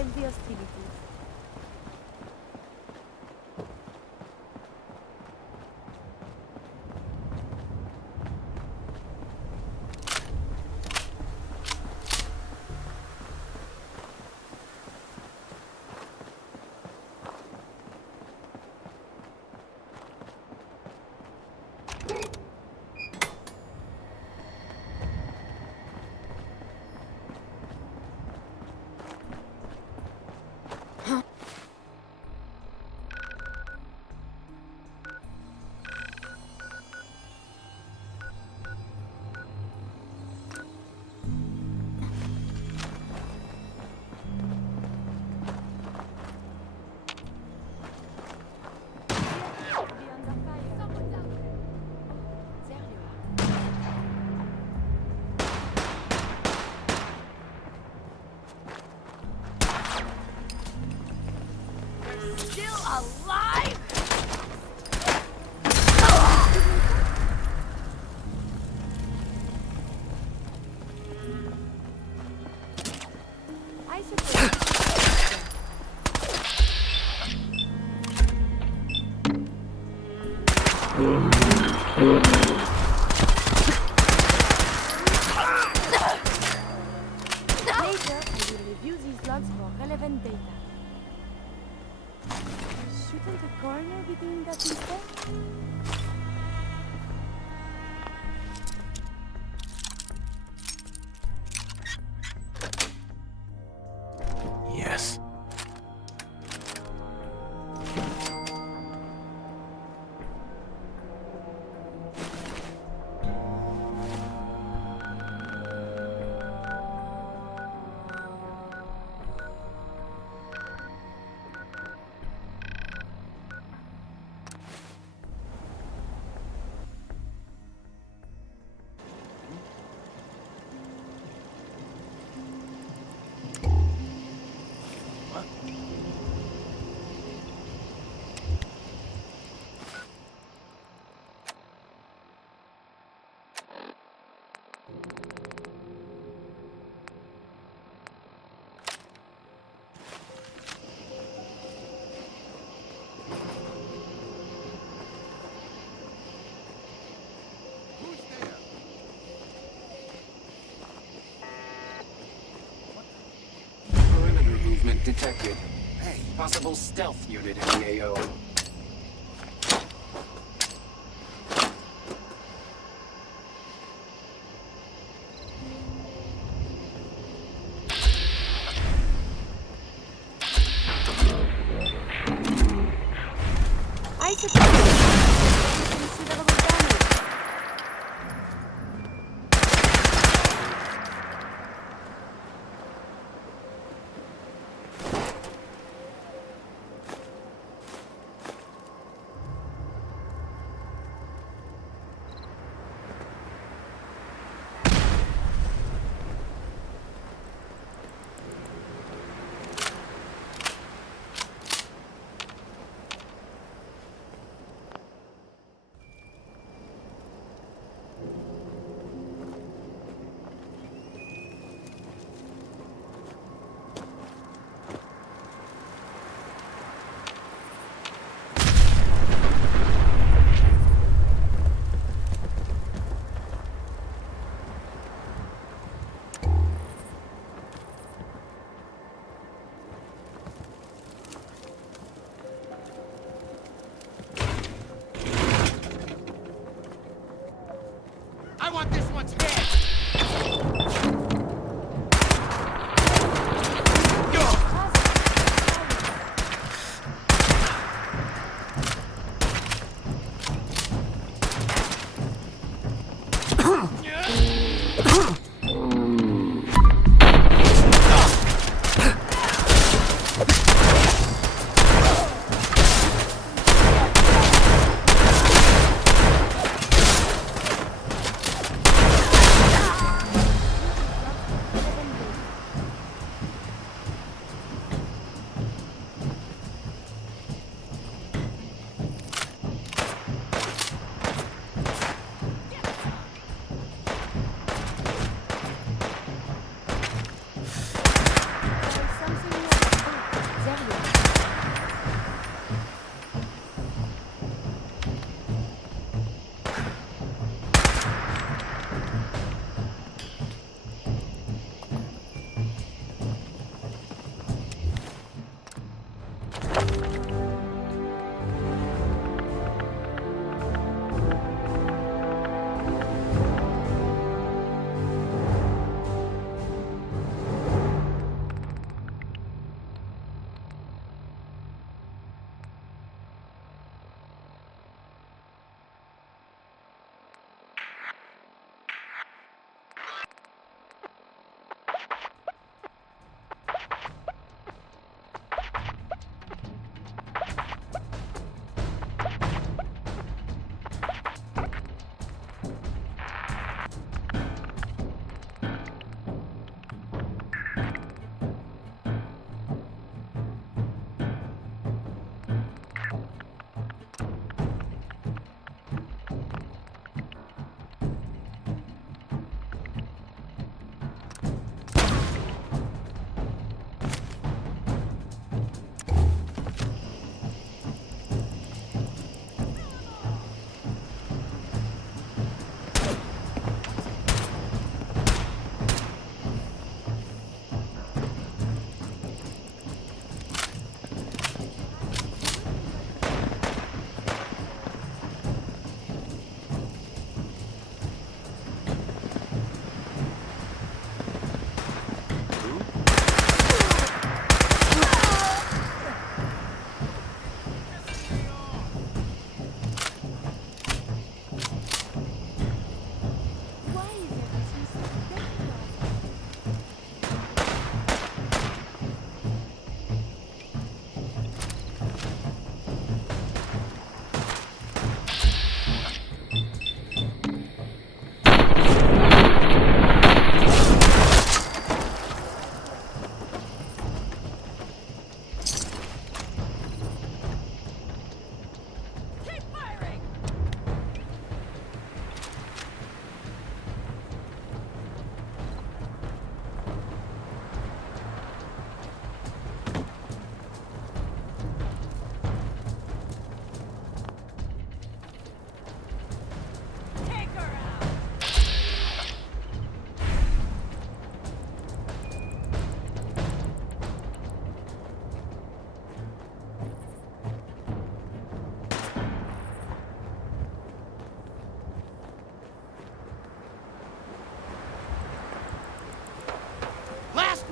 while the hostilities. Shouldn't a coroner be doing that instead? Yes. Movement detected. Hey, possible stealth unit in the AO. I suppose considerable damage.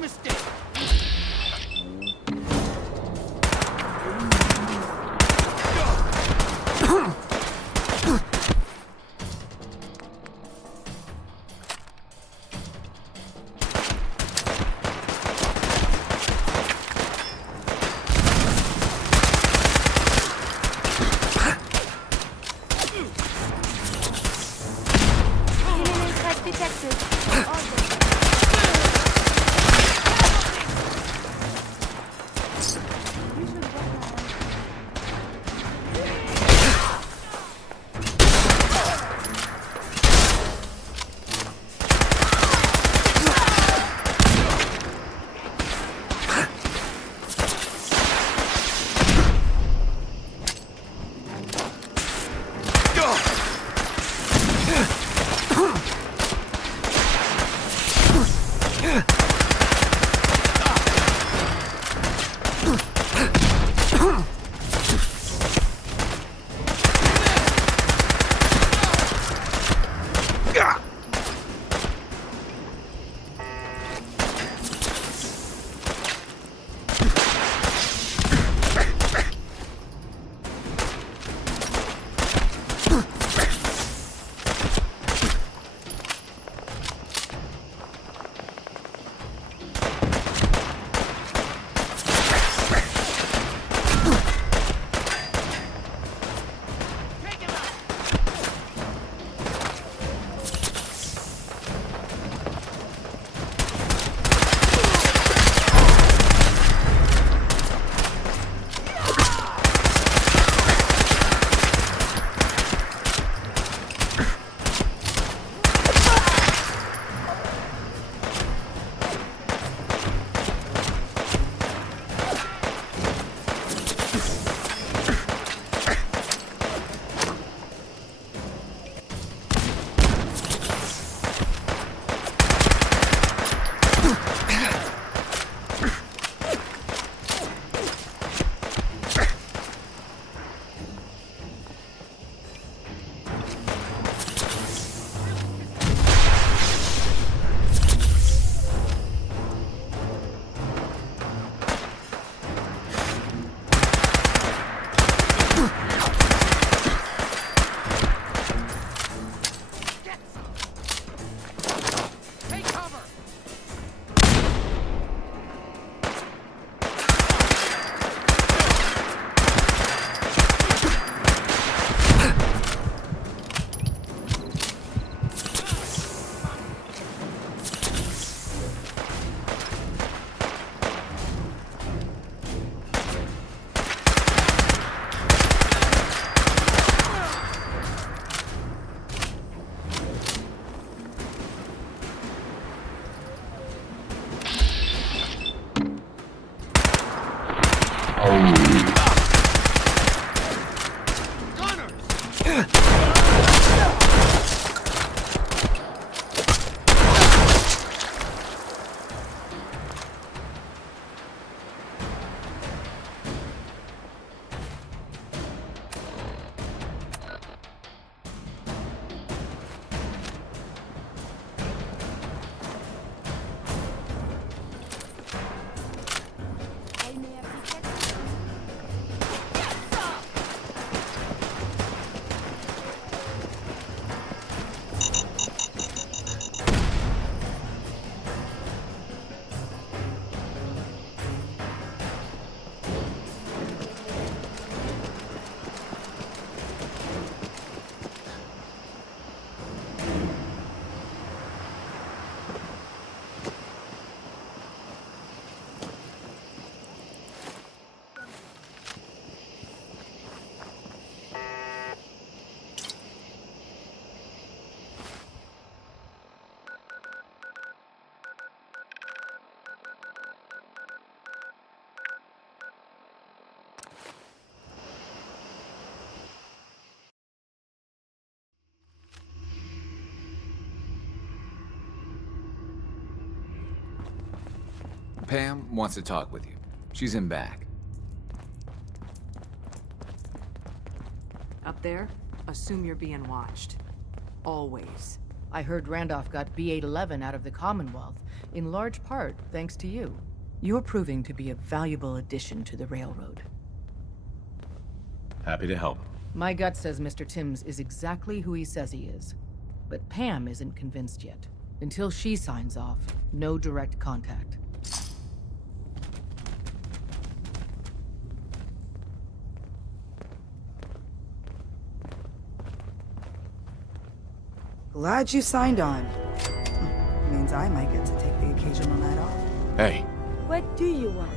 mistake. Enemy threat detected. Order. You should walk around. Take him out. Get some. Take cover. Gunners. I may have detected. Pam wants to talk with you. She's in back. Up there, assume you're being watched. Always. I heard Randolph got B-811 out of the Commonwealth. In large part, thanks to you. You're proving to be a valuable addition to the railroad. Happy to help. My gut says Mr. Timms is exactly who he says he is. But Pam isn't convinced yet. Until she signs off, no direct contact. Glad you signed on. Means I might get to take the occasional night off. Hey, What do you want?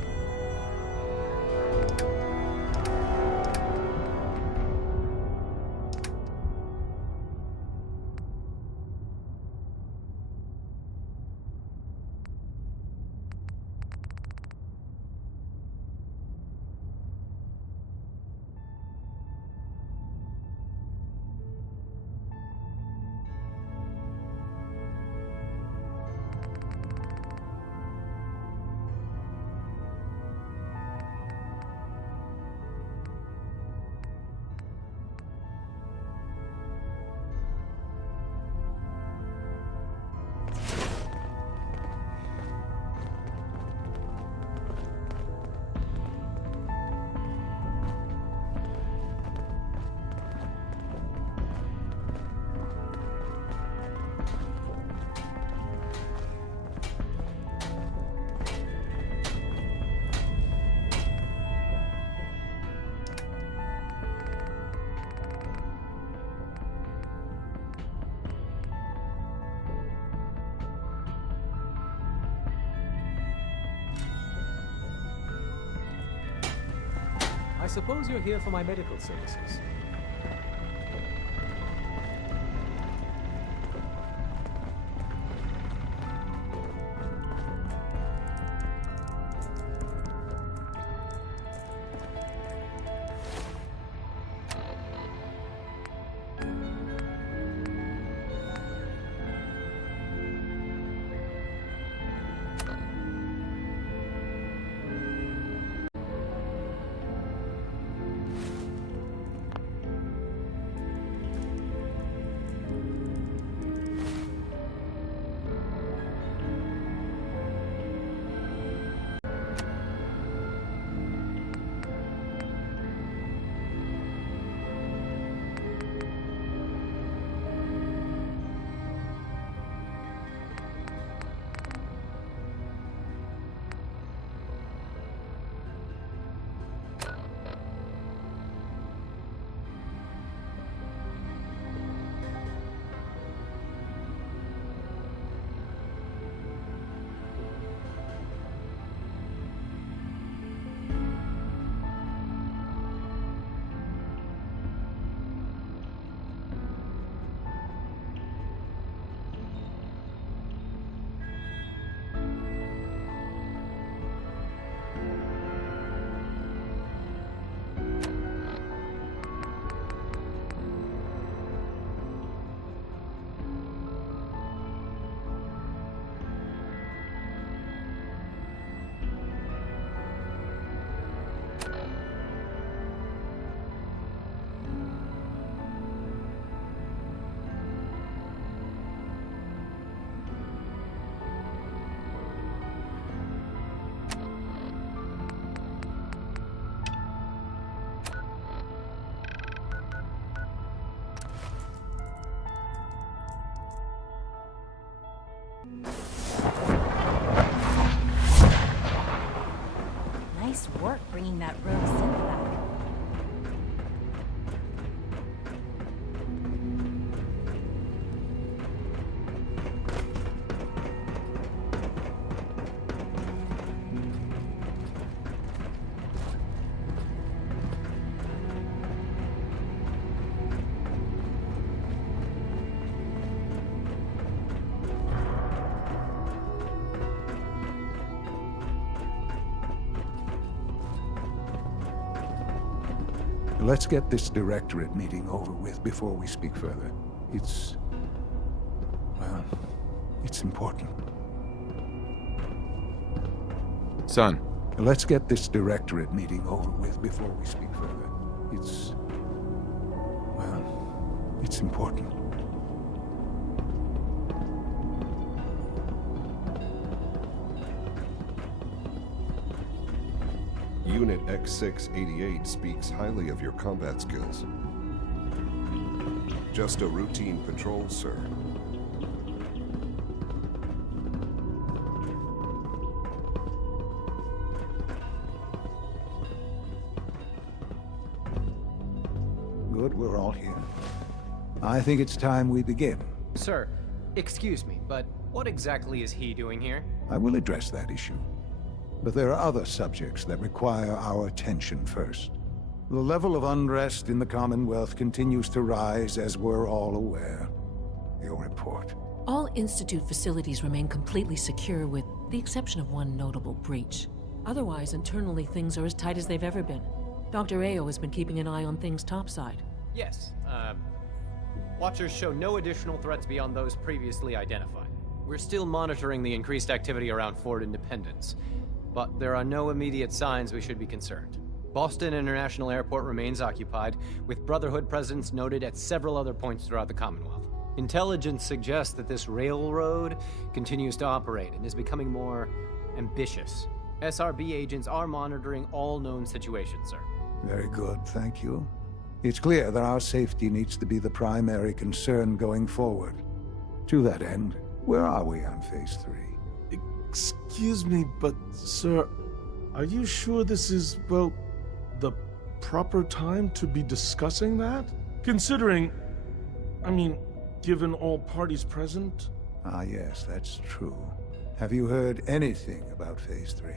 I suppose you're here for my medical services. Nice work bringing that rogue synth back. Let's get this directorate meeting over with before we speak further. Well, it's important. son. Let's get this directorate meeting over with before we speak further. Well, it's important. Unit X688 speaks highly of your combat skills. Just a routine patrol, sir. Good, we're all here. I think it's time we begin. Sir, excuse me, but what exactly is he doing here? I will address that issue. But there are other subjects that require our attention first. The level of unrest in the Commonwealth continues to rise, as we're all aware. Your report. All Institute facilities remain completely secure with the exception of one notable breach. Otherwise, internally, things are as tight as they've ever been. Dr. Ao has been keeping an eye on things topside. Yes, Watchers show no additional threats beyond those previously identified. We're still monitoring the increased activity around Fort Independence, but there are no immediate signs we should be concerned. Boston International Airport remains occupied, with Brotherhood presence noted at several other points throughout the Commonwealth. Intelligence suggests that this railroad continues to operate and is becoming more ambitious. SRB agents are monitoring all known situations, sir. Very good, thank you. It's clear that our safety needs to be the primary concern going forward. To that end, where are we on Phase 3? Excuse me, but, sir, are you sure this is, well, the proper time to be discussing that? Considering, given all parties present? Ah, yes, that's true. Have you heard anything about Phase 3?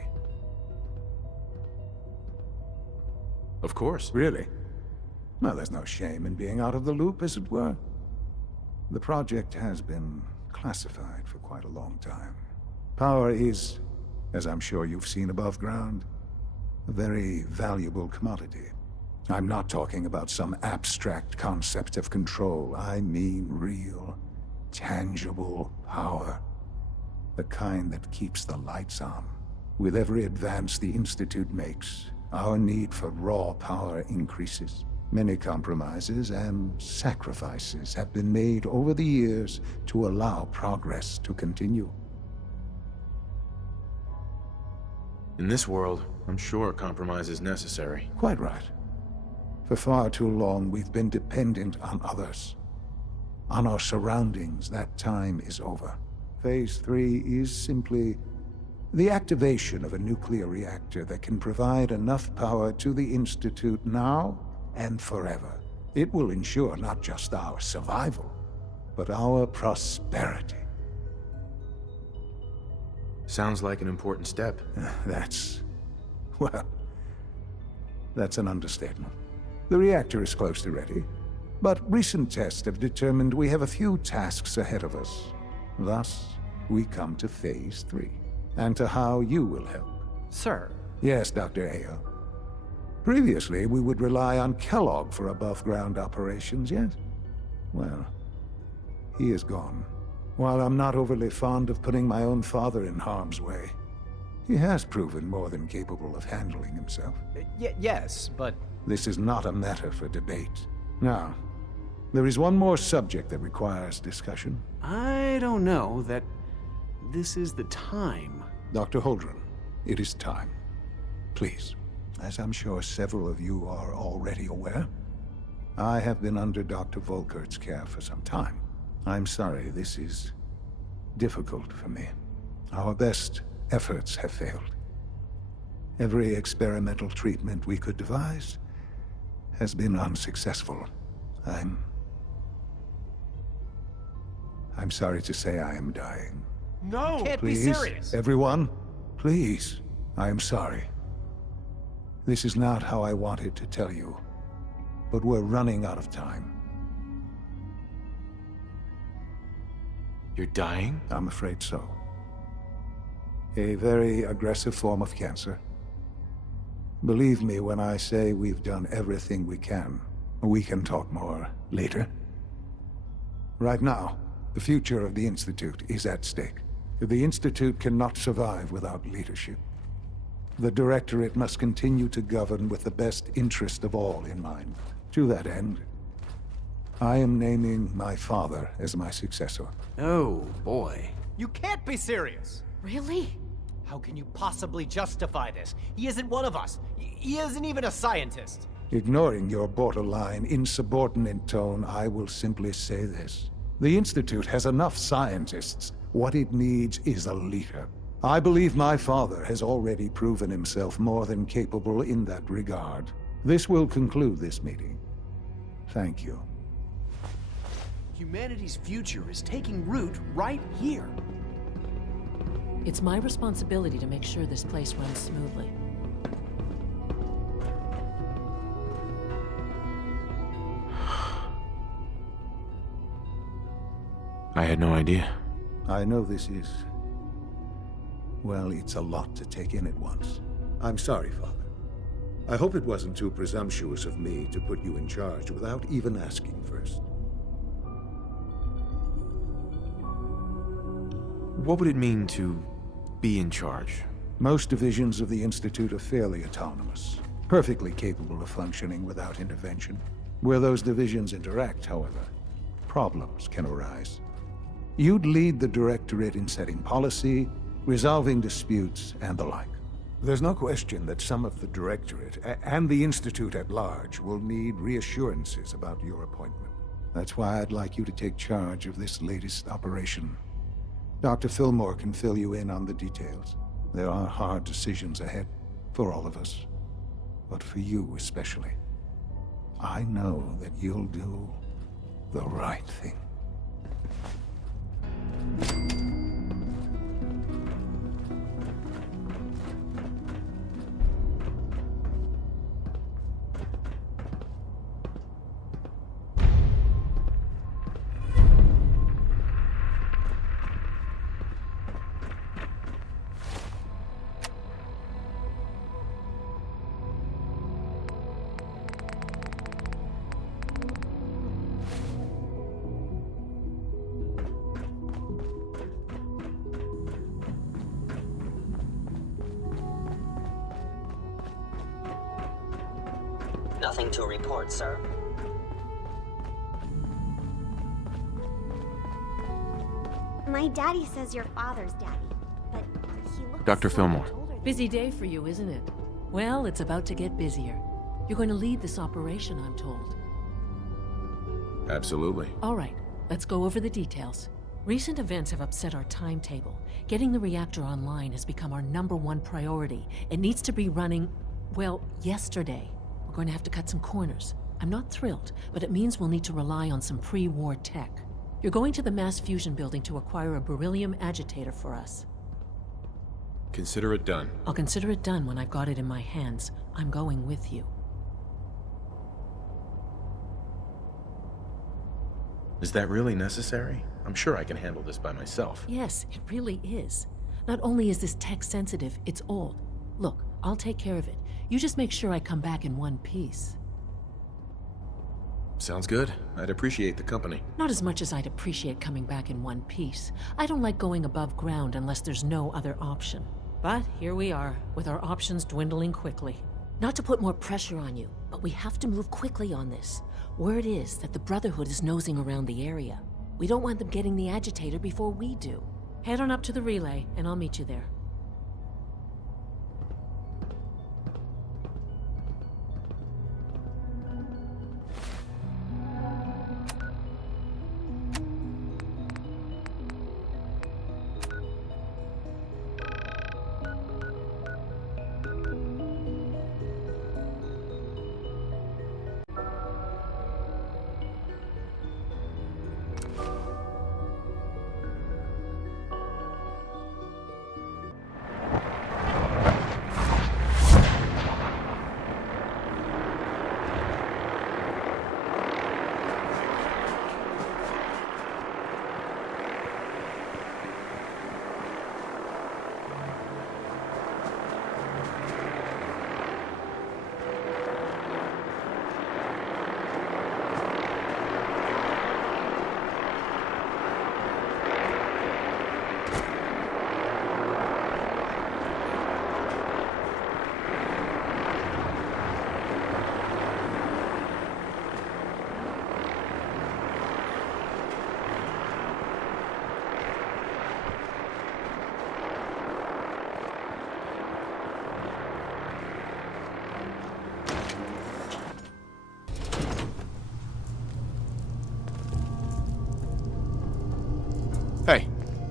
Of course. Really? Well, there's no shame in being out of the loop, as it were. The project has been classified for quite a long time. Power is, as I'm sure you've seen above ground, a very valuable commodity. I'm not talking about some abstract concept of control. I mean real, tangible power. The kind that keeps the lights on. With every advance the Institute makes, our need for raw power increases. Many compromises and sacrifices have been made over the years to allow progress to continue. In this world, I'm sure compromise is necessary. Quite right. For far too long, we've been dependent on others. On our surroundings. That time is over. Phase 3 is simply the activation of a nuclear reactor that can provide enough power to the Institute now and forever. It will ensure not just our survival, but our prosperity. Sounds like an important step. That's an understatement. The reactor is close to ready, but recent tests have determined we have a few tasks ahead of us. Thus, we come to Phase 3, and to how you will help. Sir. Yes, Dr. Ao. Previously, we would rely on Kellogg for above-ground operations, yes? Well, he is gone. While I'm not overly fond of putting my own father in harm's way, he has proven more than capable of handling himself. Yes, but... This is not a matter for debate. Now, there is one more subject that requires discussion. I don't know that this is the time. Dr. Holdren, it is time. Please. As I'm sure several of you are already aware, I have been under Dr. Volkert's care for some time. I'm sorry, this is difficult for me. Our best efforts have failed. Every experimental treatment we could devise has been unsuccessful. I'm sorry to say I am dying. No! Can't Please, be serious! Everyone, please, I am sorry. This is not how I wanted to tell you, but we're running out of time. You're dying? I'm afraid so. A very aggressive form of cancer. Believe me when I say we've done everything we can. We can talk more later. Right now, the future of the Institute is at stake. The Institute cannot survive without leadership. The Directorate must continue to govern with the best interest of all in mind. To that end, I am naming my father as my successor. Oh, boy. You can't be serious! Really? How can you possibly justify this? He isn't one of us. He isn't even a scientist. Ignoring your borderline, insubordinate tone, I will simply say this. The Institute has enough scientists. What it needs is a leader. I believe my father has already proven himself more than capable in that regard. This will conclude this meeting. Thank you. Humanity's future is taking root right here. It's my responsibility to make sure this place runs smoothly. I had no idea. I know this is... well, it's a lot to take in at once. I'm sorry, Father. I hope it wasn't too presumptuous of me to put you in charge without even asking first. What would it mean to be in charge? Most divisions of the Institute are fairly autonomous, perfectly capable of functioning without intervention. Where those divisions interact, however, problems can arise. You'd lead the Directorate in setting policy, resolving disputes, and the like. There's no question that some of the Directorate, and the Institute at large, will need reassurances about your appointment. That's why I'd like you to take charge of this latest operation. Dr. Fillmore can fill you in on the details. There are hard decisions ahead, for all of us. But for you especially. I know that you'll do the right thing. Nothing to report, sir. My daddy says your father's daddy, but he looks Dr. so Fillmore. much older than Busy day for you, isn't it? Well, it's about to get busier. You're going to lead this operation, I'm told. Absolutely. All right, let's go over the details. Recent events have upset our timetable. Getting the reactor online has become our #1 priority. It needs to be running, well, yesterday. We're going to have to cut some corners. I'm not thrilled, but it means we'll need to rely on some pre-war tech. You're going to the mass fusion building to acquire a beryllium agitator for us. Consider it done. I'll consider it done when I've got it in my hands. I'm going with you. Is that really necessary? I'm sure I can handle this by myself. Yes, it really is. Not only is this tech sensitive, it's old. Look, I'll take care of it. You just make sure I come back in one piece. Sounds good. I'd appreciate the company. Not as much as I'd appreciate coming back in one piece. I don't like going above ground unless there's no other option. But here we are, with our options dwindling quickly. Not to put more pressure on you, but we have to move quickly on this. Word is that the Brotherhood is nosing around the area. We don't want them getting the agitator before we do. Head on up to the relay, and I'll meet you there.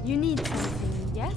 You need something, yes?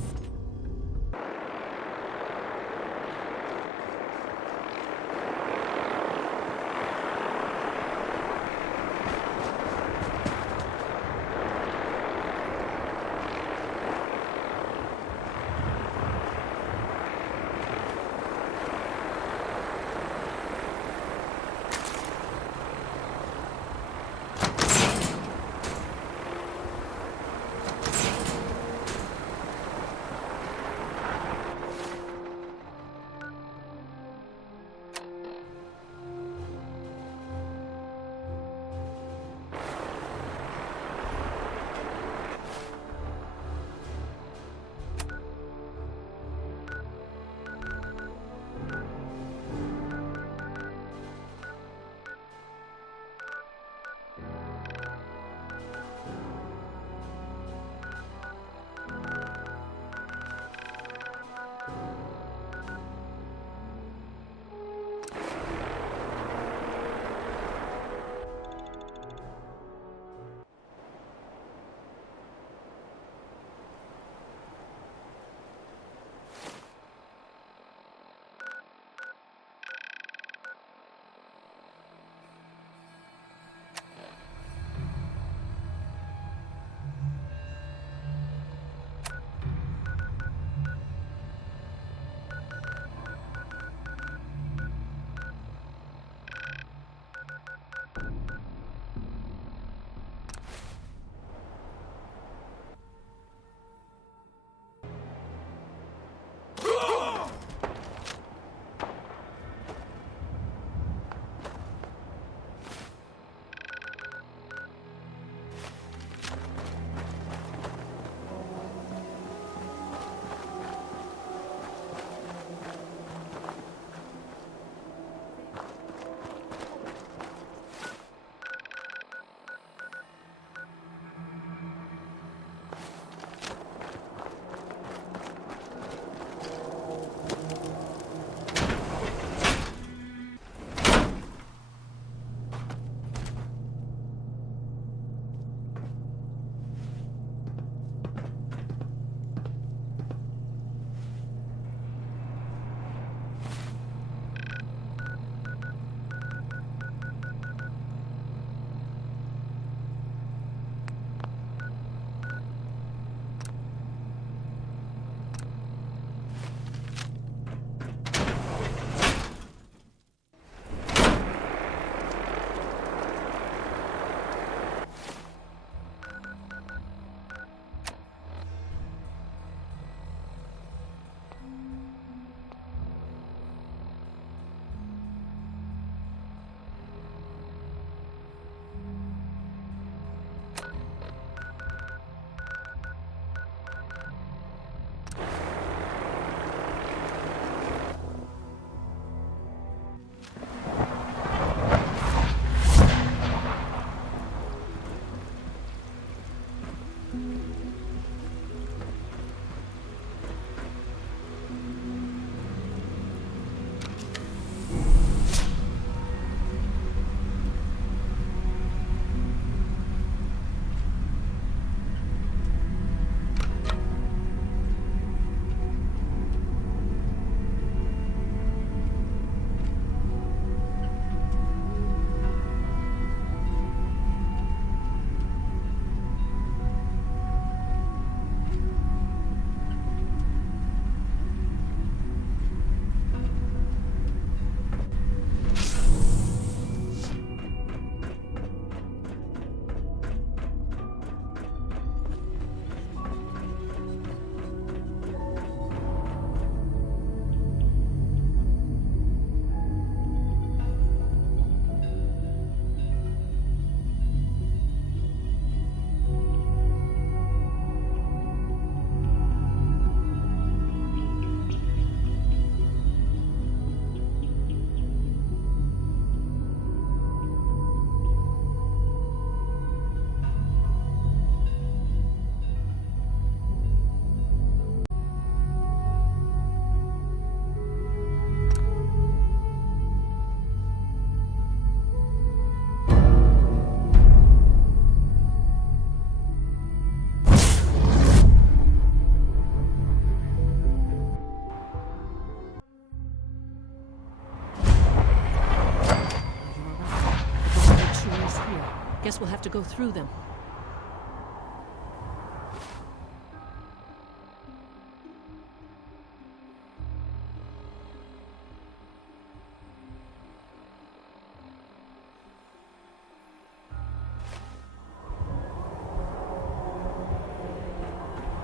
Guess we'll have to go through them.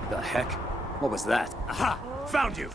The heck? What was that? Aha! Found you!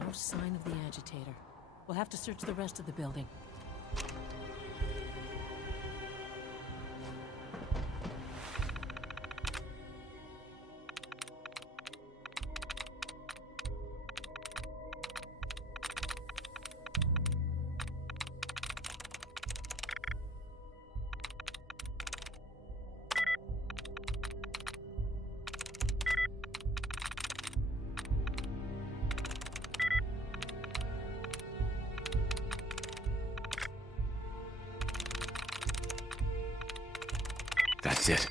No sign of the agitator. We'll have to search the rest of the building. That's it.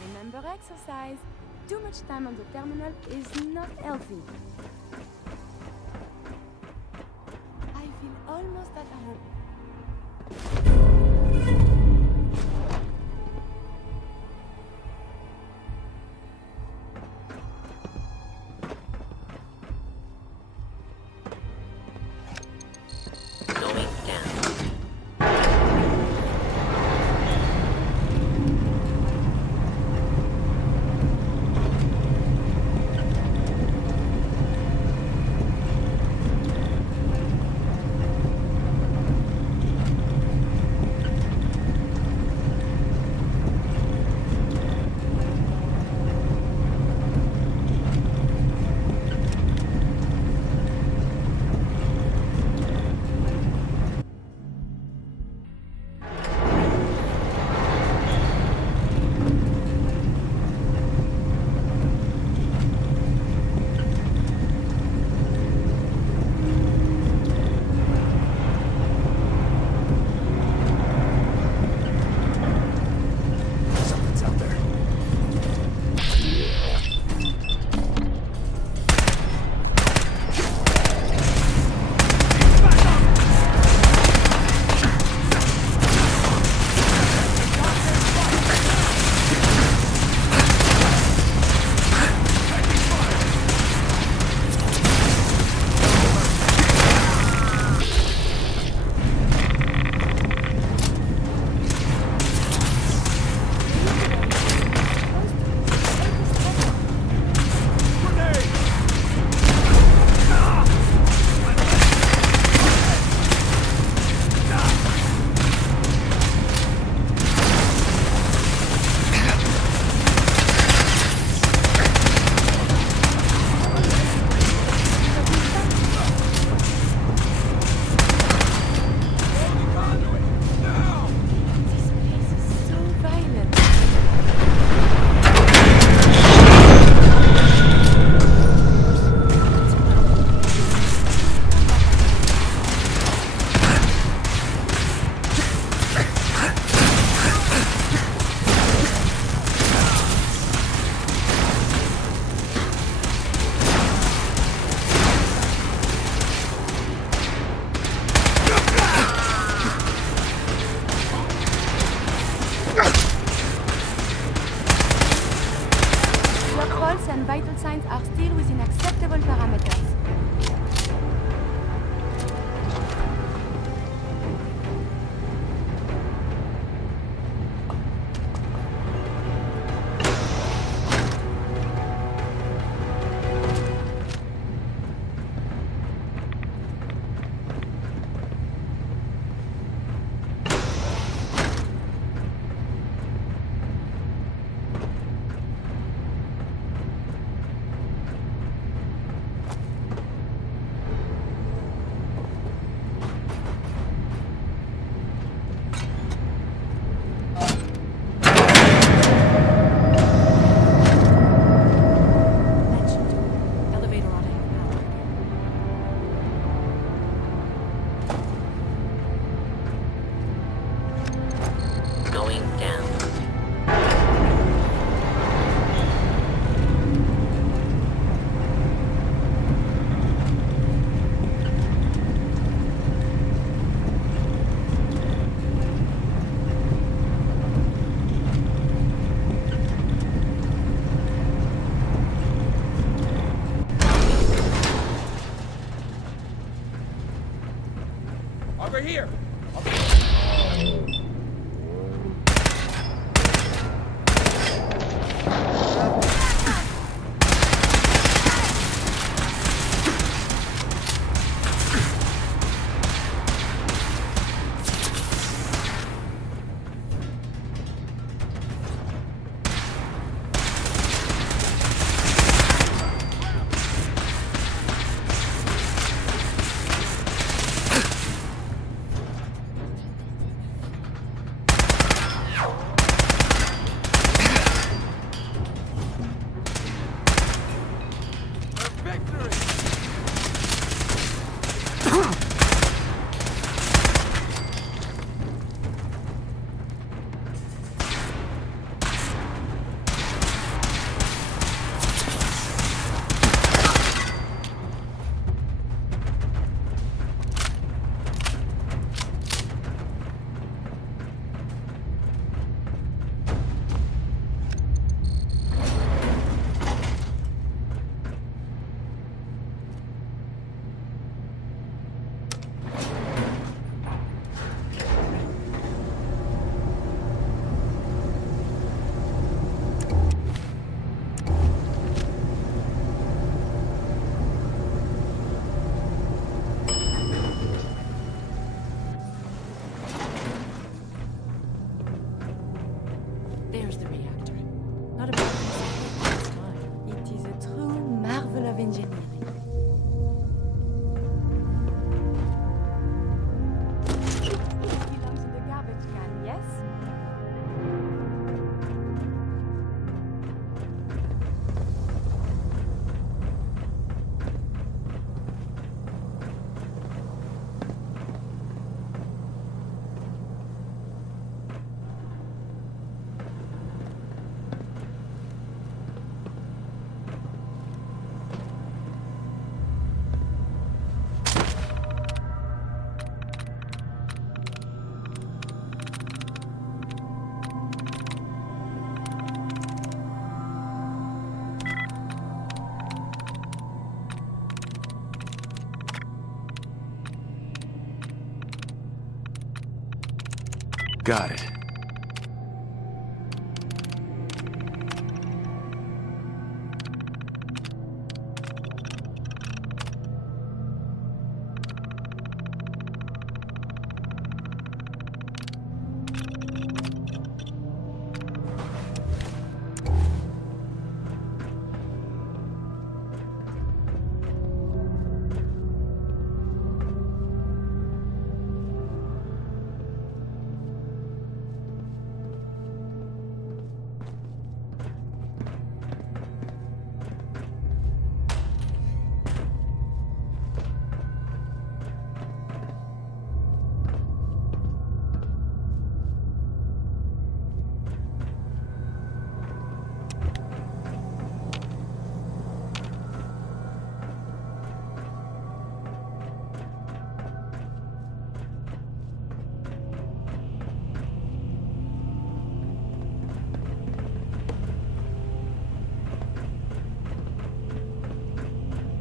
Remember exercise. Too much time on the terminal is not healthy. I feel almost at home. going down. Over here! There's the reactor. Not a bad piece of time. It is a true marvel of engineering. It belongs in the garbage can, yes? Got it.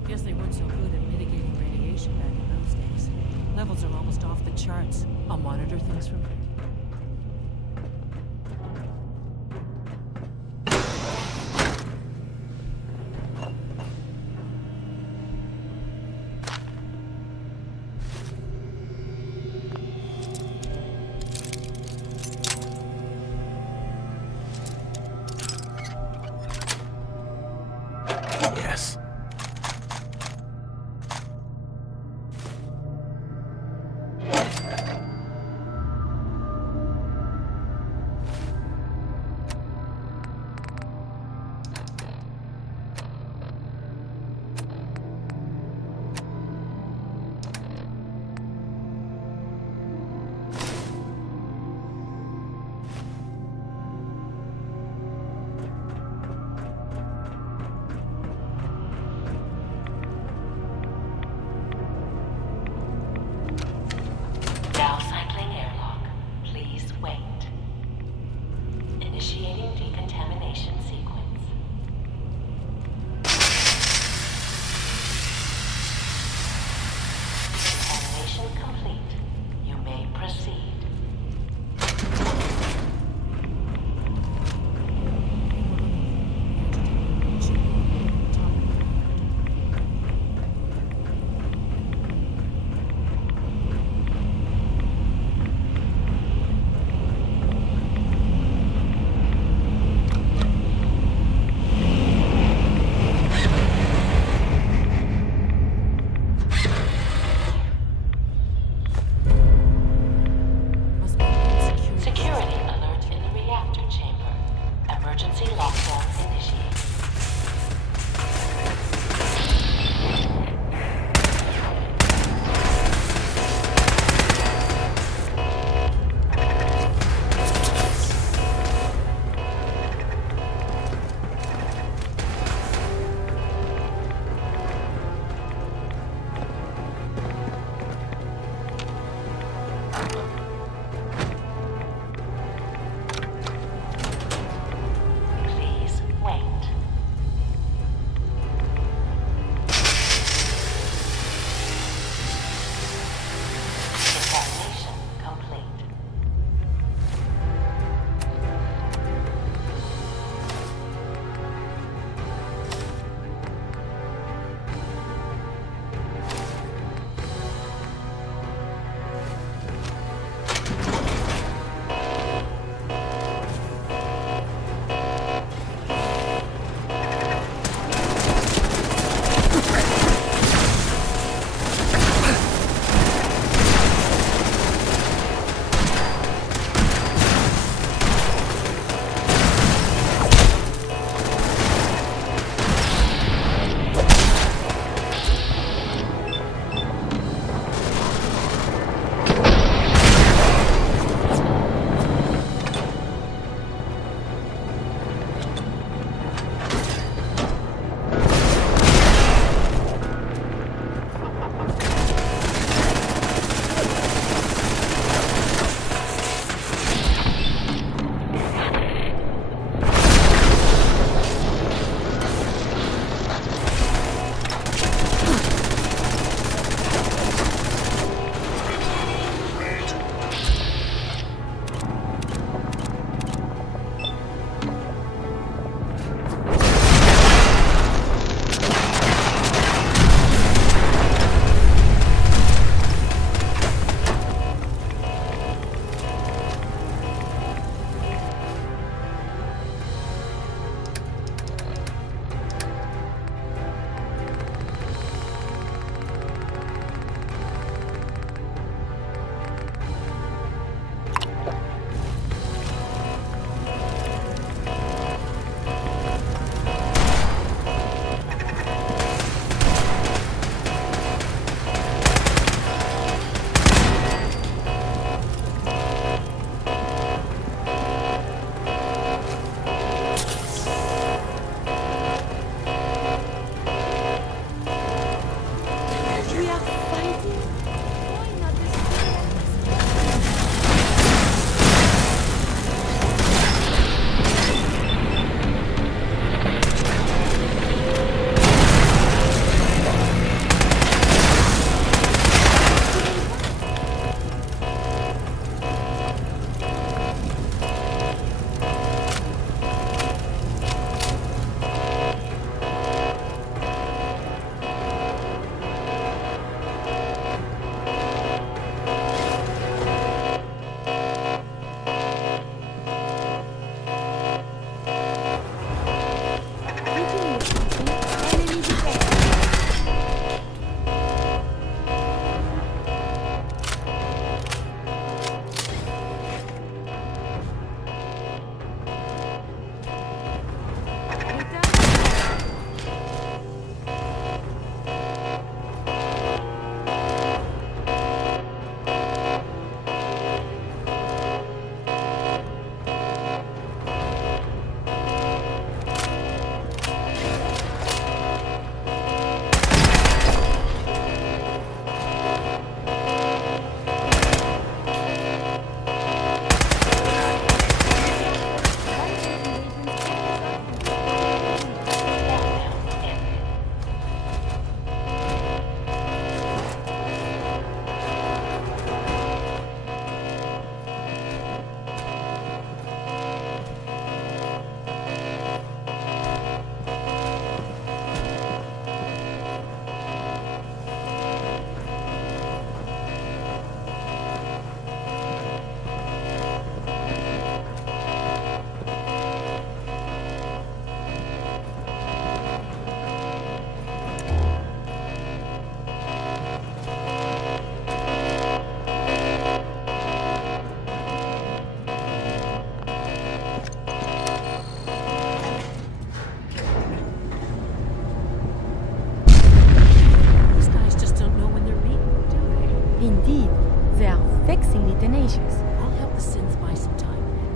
Guess they weren't so good at mitigating radiation back in those days. Levels are almost off the charts. I'll monitor things from here. Yes.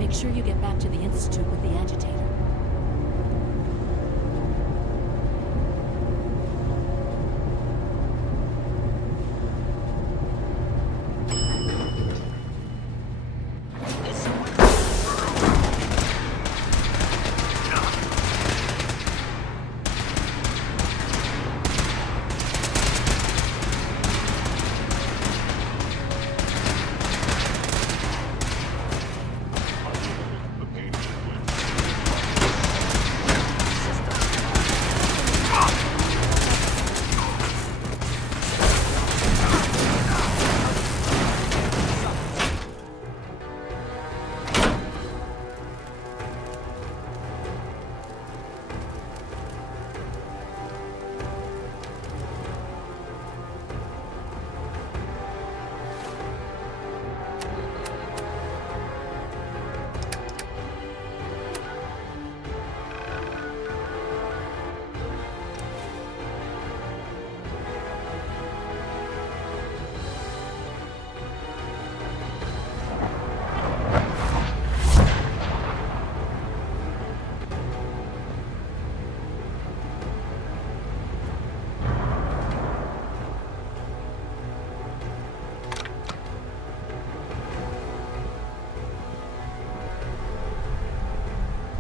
Make sure you get back to the Institute with the agitator.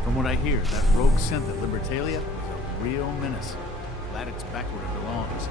From what I hear, that rogue synth at Libertalia is a real menace. Glad it's back where it belongs.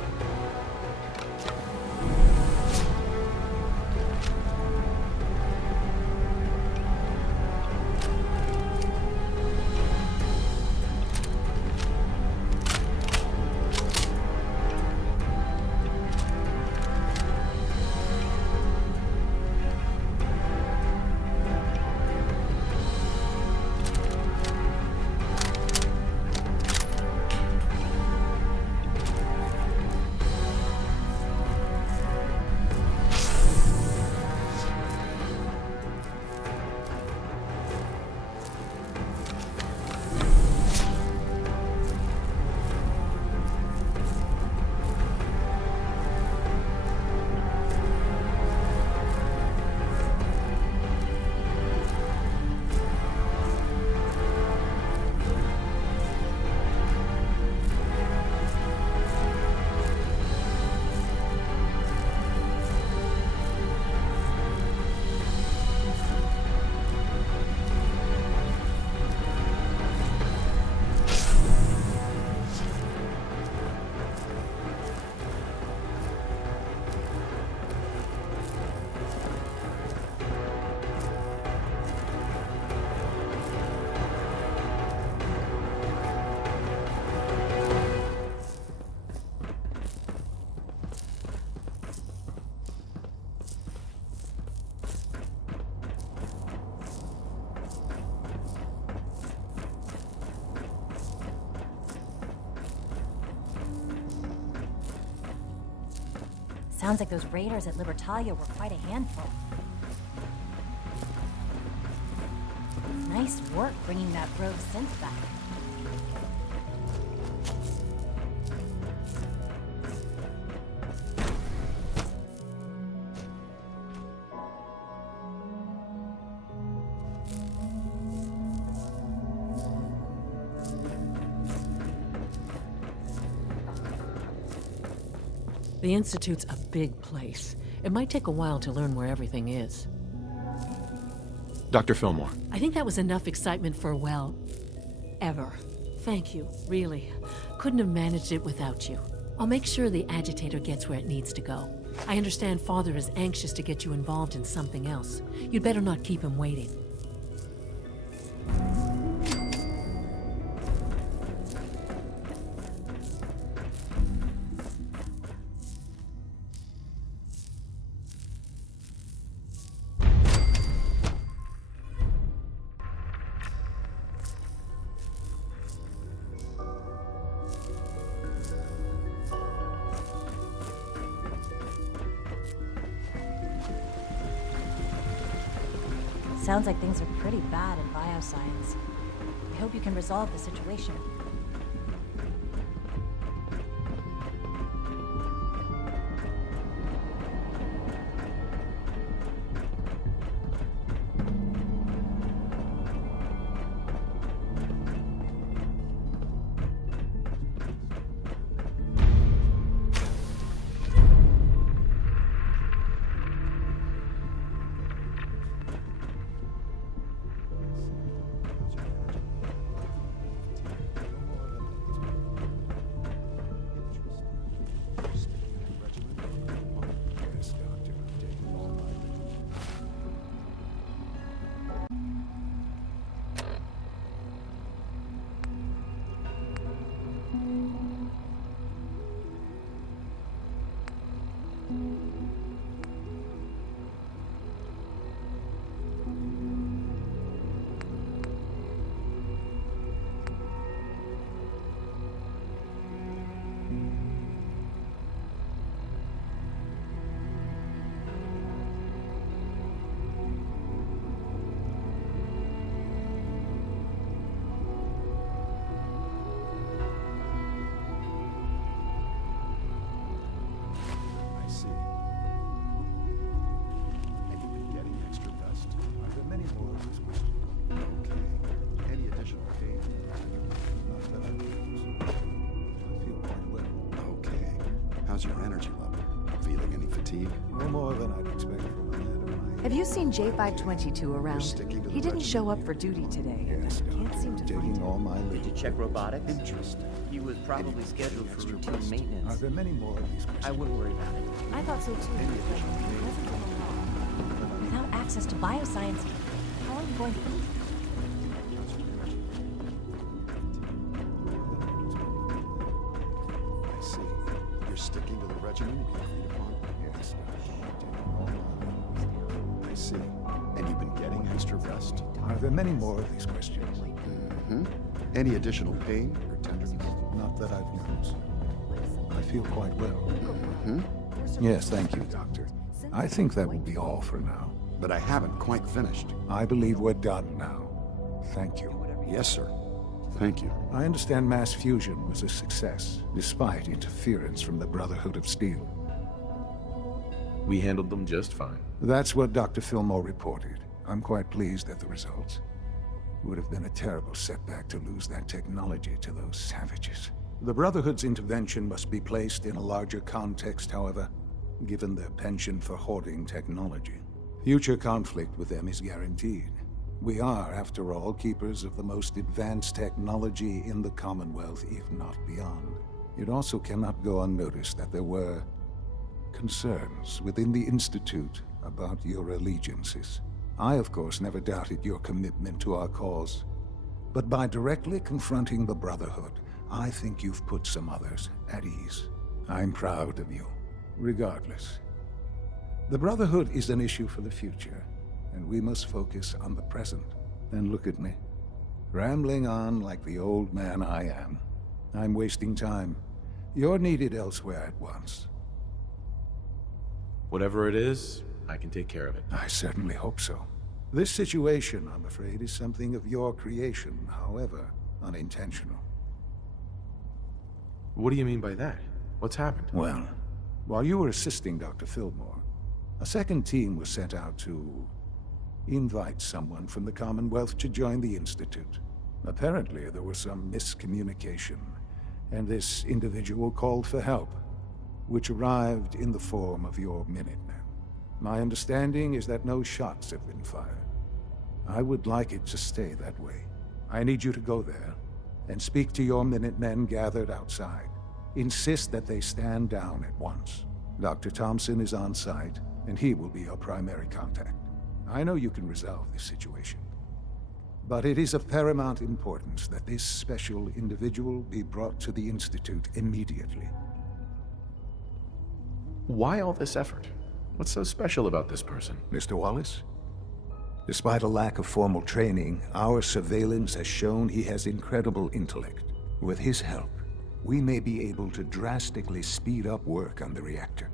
Sounds like those raiders at Libertalia were quite a handful. Nice work bringing that rogue synth back. The Institute's a big place. It might take a while to learn where everything is. Dr. Fillmore. I think that was enough excitement for, well, ever. Thank you, really. Couldn't have managed it without you. I'll make sure the agitator gets where it needs to go. I understand Father is anxious to get you involved in something else. You'd better not keep him waiting. Sounds like things are pretty bad in bioscience. I hope you can resolve the situation. How's your energy level? Feeling any fatigue? No more than I'd expect from a lad of my Have you seen J522 around? He didn't show up for duty today. Yes, Can't seem to find taking him. all my Did you check robotics? Interesting. He was probably scheduled for routine Are maintenance. there many more of these questions? I wouldn't worry about it. I thought so too. Without access to bioscience, how are you going to eat? I see. You're sticking to the regimen we agreed upon? Yes. I see. And you've been getting extra rest? Are there many more of these questions? Mm-hmm. Any additional pain or tenderness? Not that I've noticed. I feel quite well. Mm-hmm. Yes, thank you, Doctor. I think that will be all for now. But I haven't quite finished. I believe we're done now. Thank you. Yes, sir. Thank you. I understand mass fusion was a success, despite interference from the Brotherhood of Steel. We handled them just fine. That's what Dr. Fillmore reported. I'm quite pleased at the results. Would have been a terrible setback to lose that technology to those savages. The Brotherhood's intervention must be placed in a larger context, however, given their penchant for hoarding technology. Future conflict with them is guaranteed. We are, after all, keepers of the most advanced technology in the Commonwealth, if not beyond. It also cannot go unnoticed that there were concerns within the Institute about your allegiances. I, of course, never doubted your commitment to our cause. But by directly confronting the Brotherhood, I think you've put some others at ease. I'm proud of you, regardless. The Brotherhood is an issue for the future, and we must focus on the present. And look at me, rambling on like the old man I am. I'm wasting time. You're needed elsewhere at once. Whatever it is, I can take care of it. I certainly hope so. This situation, I'm afraid, is something of your creation, however unintentional. What do you mean by that? What's happened? Well, while you were assisting Dr. Fillmore, a second team was sent out to invite someone from the Commonwealth to join the Institute. Apparently, there was some miscommunication, and this individual called for help, which arrived in the form of your Minutemen. My understanding is that no shots have been fired. I would like it to stay that way. I need you to go there and speak to your Minutemen gathered outside. Insist that they stand down at once. Dr. Thompson is on site, and he will be your primary contact. I know you can resolve this situation, but it is of paramount importance that this special individual be brought to the Institute immediately. Why all this effort? What's so special about this person? Mr. Wallace? Despite a lack of formal training, our surveillance has shown he has incredible intellect. With his help, we may be able to drastically speed up work on the reactor.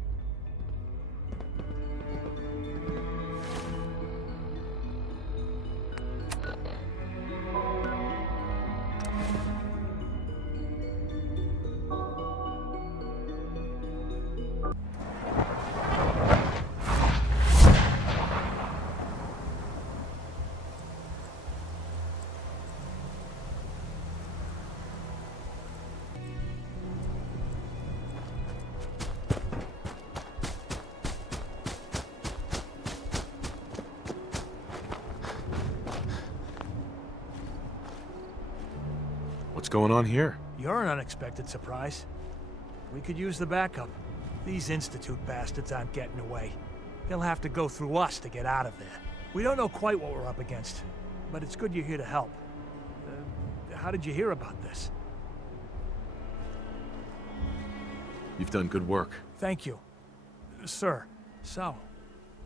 What's going on here? You're an unexpected surprise. We could use the backup. These Institute bastards aren't getting away. They'll have to go through us to get out of there. We don't know quite what we're up against, but it's good you're here to help. How did you hear about this? You've done good work. Thank you. Sir, so,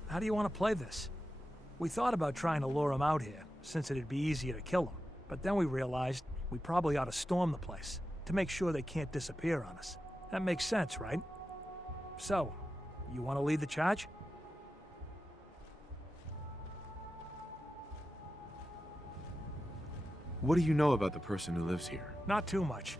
how do you want to play this? We thought about trying to lure him out here, since it'd be easier to kill him. But then we realized we probably ought to storm the place, to make sure they can't disappear on us. That makes sense, right? So, you want to lead the charge? What do you know about the person who lives here? Not too much.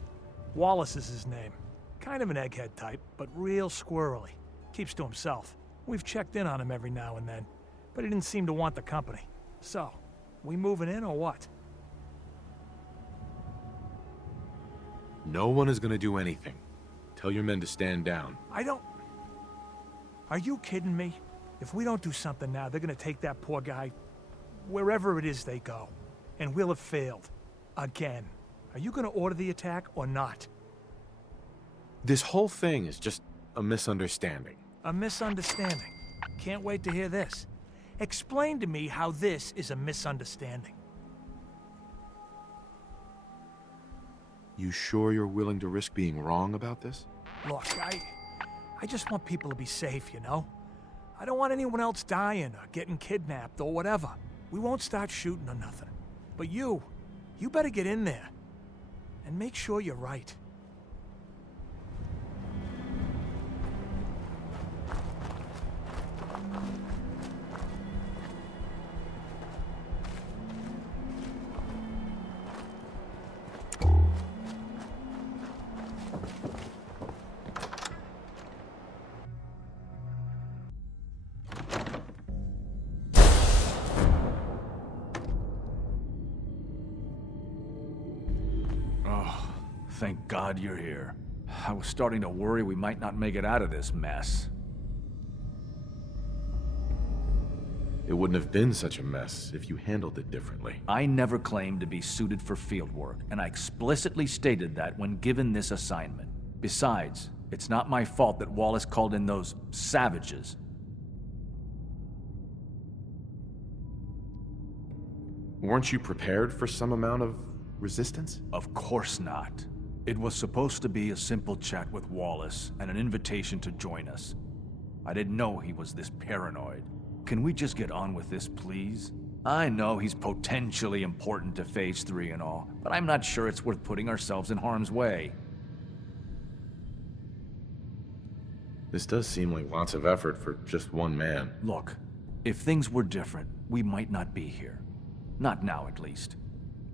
Wallace is his name. Kind of an egghead type, but real squirrely. Keeps to himself. We've checked in on him every now and then, but he didn't seem to want the company. So, we moving in or what? No one is going to do anything. Tell your men to stand down. I don't... Are you kidding me? If we don't do something now, they're gonna take that poor guy wherever it is they go. And we'll have failed. Again. Are you gonna order the attack or not? This whole thing is just a misunderstanding. A misunderstanding. Can't wait to hear this. Explain to me how this is a misunderstanding. You sure you're willing to risk being wrong about this? Look, I just want people to be safe, you know? I don't want anyone else dying or getting kidnapped or whatever. We won't start shooting or nothing. But you better get in there. And make sure you're right. Thank God you're here. I was starting to worry we might not make it out of this mess. It wouldn't have been such a mess if you handled it differently. I never claimed to be suited for field work, and I explicitly stated that when given this assignment. Besides, it's not my fault that Wallace called in those savages. Weren't you prepared for some amount of resistance? Of course not. It was supposed to be a simple chat with Wallace and an invitation to join us. I didn't know he was this paranoid. Can we just get on with this, please? I know he's potentially important to Phase 3 and all, but I'm not sure it's worth putting ourselves in harm's way. This does seem like lots of effort for just one man. Look, if things were different, we might not be here. Not now, at least.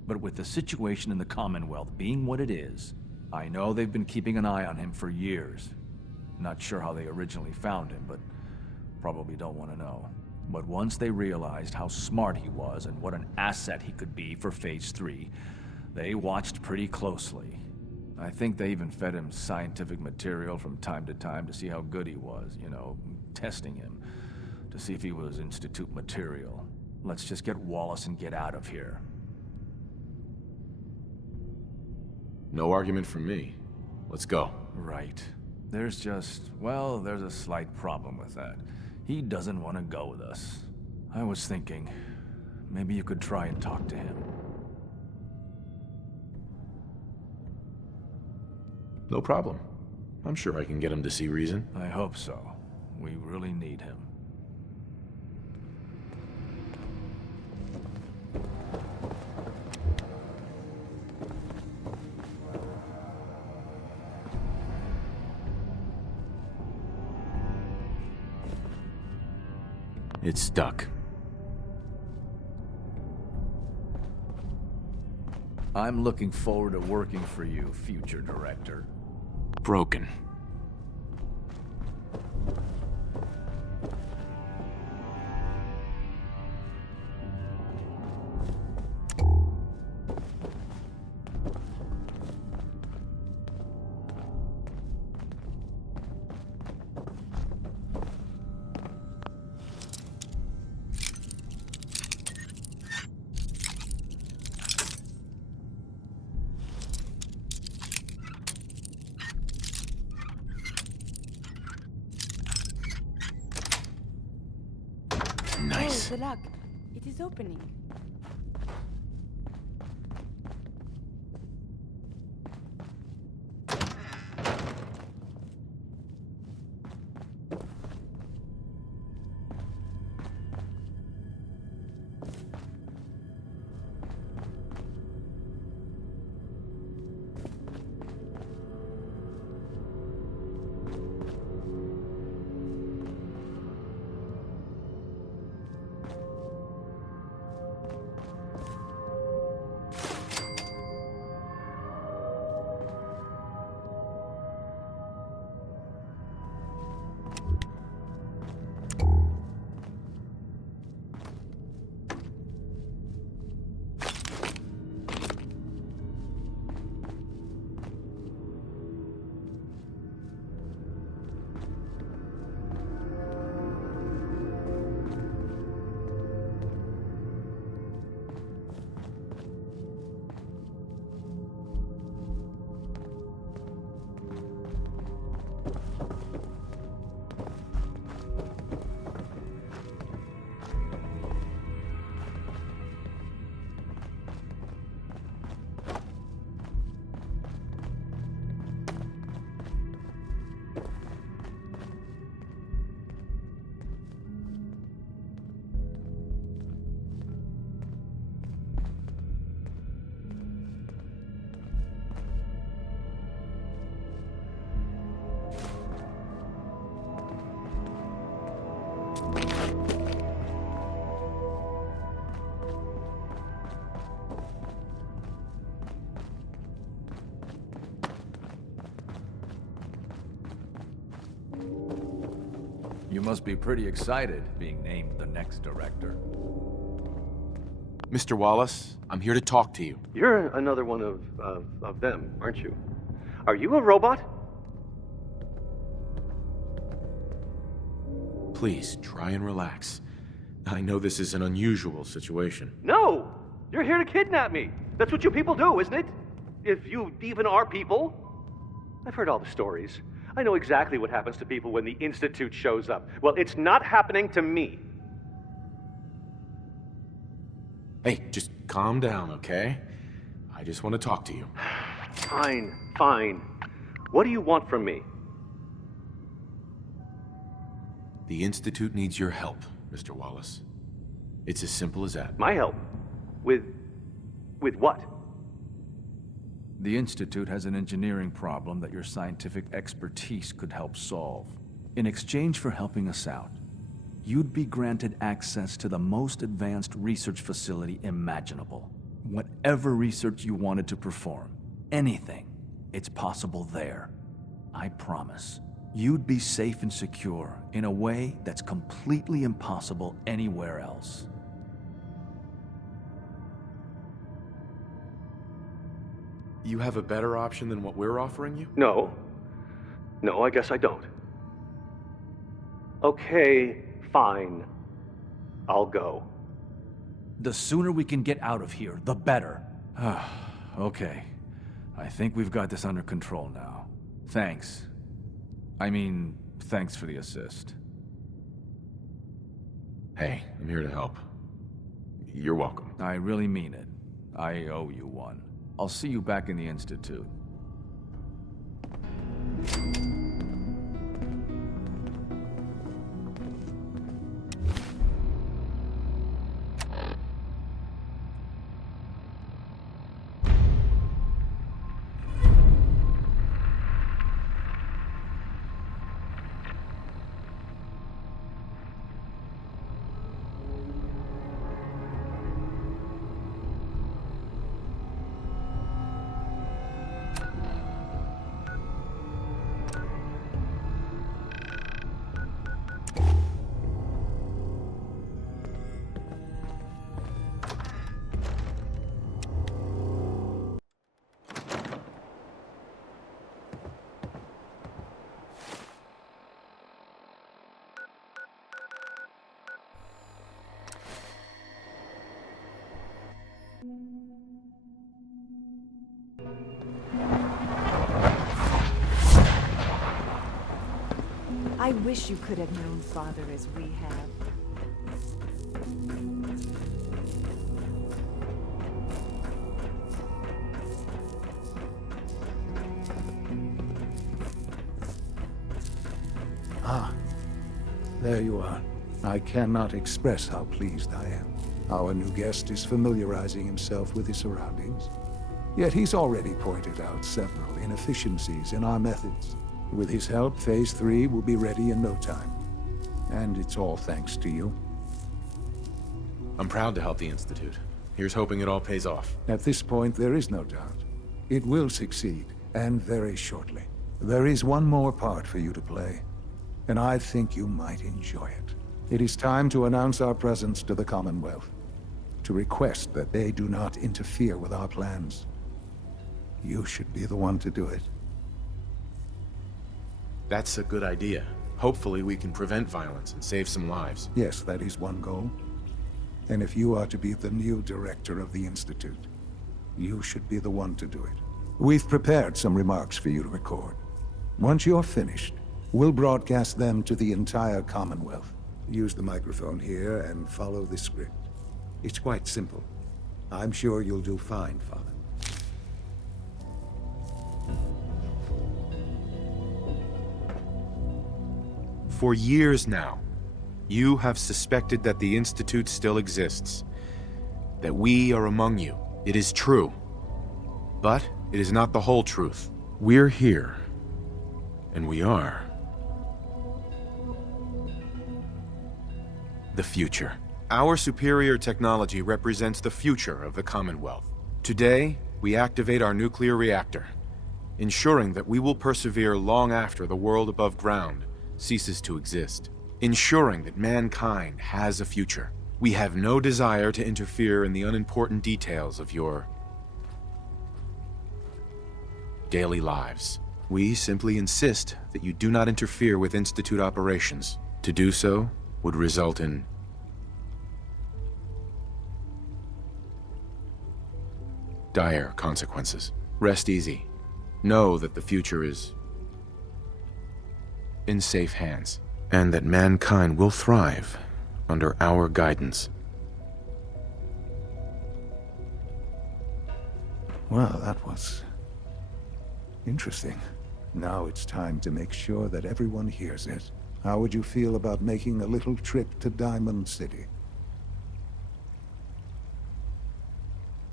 But with the situation in the Commonwealth being what it is, I know they've been keeping an eye on him for years. Not sure how they originally found him, but probably don't want to know. But once they realized how smart he was and what an asset he could be for Phase 3, they watched pretty closely. I think they even fed him scientific material from time to time to see how good he was, you know, testing him, to see if he was Institute material. Let's just get Wallace and get out of here. No argument from me. Let's go. Right. There's a slight problem with that. He doesn't want to go with us. I was thinking, maybe you could try and talk to him. No problem. I'm sure I can get him to see reason. I hope so. We really need him. It's stuck. I'm looking forward to working for you, future director. Broken. Nice. Oh, the lock. It is opening. must be pretty excited being named the next director. Mr. Wallace, I'm here to talk to you. You're another one of them, aren't you? Are you a robot? Please, try and relax. I know this is an unusual situation. No! You're here to kidnap me! That's what you people do, isn't it? If you even are people. I've heard all the stories. I know exactly what happens to people when the Institute shows up. Well, it's not happening to me. Hey, just calm down, okay? I just want to talk to you. Fine, fine. What do you want from me? The Institute needs your help, Mr. Wallace. It's as simple as that. My help? With what? The Institute has an engineering problem that your scientific expertise could help solve. In exchange for helping us out, you'd be granted access to the most advanced research facility imaginable. Whatever research you wanted to perform, anything, it's possible there. I promise. You'd be safe and secure in a way that's completely impossible anywhere else. You have a better option than what we're offering you? No. No, I guess I don't. Okay, fine. I'll go. The sooner we can get out of here, the better. Okay. I think we've got this under control now. Thanks. Thanks for the assist. Hey, I'm here to help. You're welcome. I really mean it. I owe you one. I'll see you back in the Institute. I wish you could have known Father as we have. Ah, there you are. I cannot express how pleased I am. Our new guest is familiarizing himself with his surroundings. Yet he's already pointed out several inefficiencies in our methods. With his help, Phase 3 will be ready in no time. And it's all thanks to you. I'm proud to help the Institute. Here's hoping it all pays off. At this point, there is no doubt. It will succeed, and very shortly. There is one more part for you to play, and I think you might enjoy it. It is time to announce our presence to the Commonwealth, to request that they do not interfere with our plans. You should be the one to do it. That's a good idea. Hopefully we can prevent violence and save some lives. Yes, that is one goal. And if you are to be the new director of the Institute, you should be the one to do it. We've prepared some remarks for you to record. Once you're finished, we'll broadcast them to the entire Commonwealth. Use the microphone here and follow the script. It's quite simple. I'm sure you'll do fine, Father. For years now, you have suspected that the Institute still exists. That we are among you. It is true. But it is not the whole truth. We're here. And we are the future. Our superior technology represents the future of the Commonwealth. Today, we activate our nuclear reactor, ensuring that we will persevere long after the world above ground ceases to exist. ensuring that mankind has a future. We have no desire to interfere in the unimportant details of your daily lives. We simply insist that you do not interfere with Institute operations. To do so would result in dire consequences. Rest easy. Know that the future is in safe hands, and that mankind will thrive under our guidance. Well, that was interesting. Now it's time to make sure that everyone hears it. How would you feel about making a little trip to Diamond City?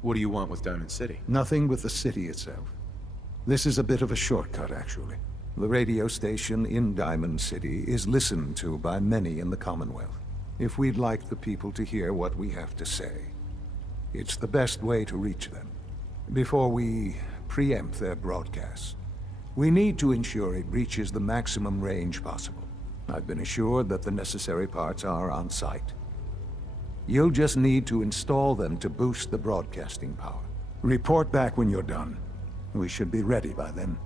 What do you want with Diamond City? Nothing with the city itself. This is a bit of a shortcut, actually. The radio station in Diamond City is listened to by many in the Commonwealth. If we'd like the people to hear what we have to say, it's the best way to reach them. Before we preempt their broadcast, we need to ensure it reaches the maximum range possible. I've been assured that the necessary parts are on site. You'll just need to install them to boost the broadcasting power. Report back when you're done. We should be ready by then.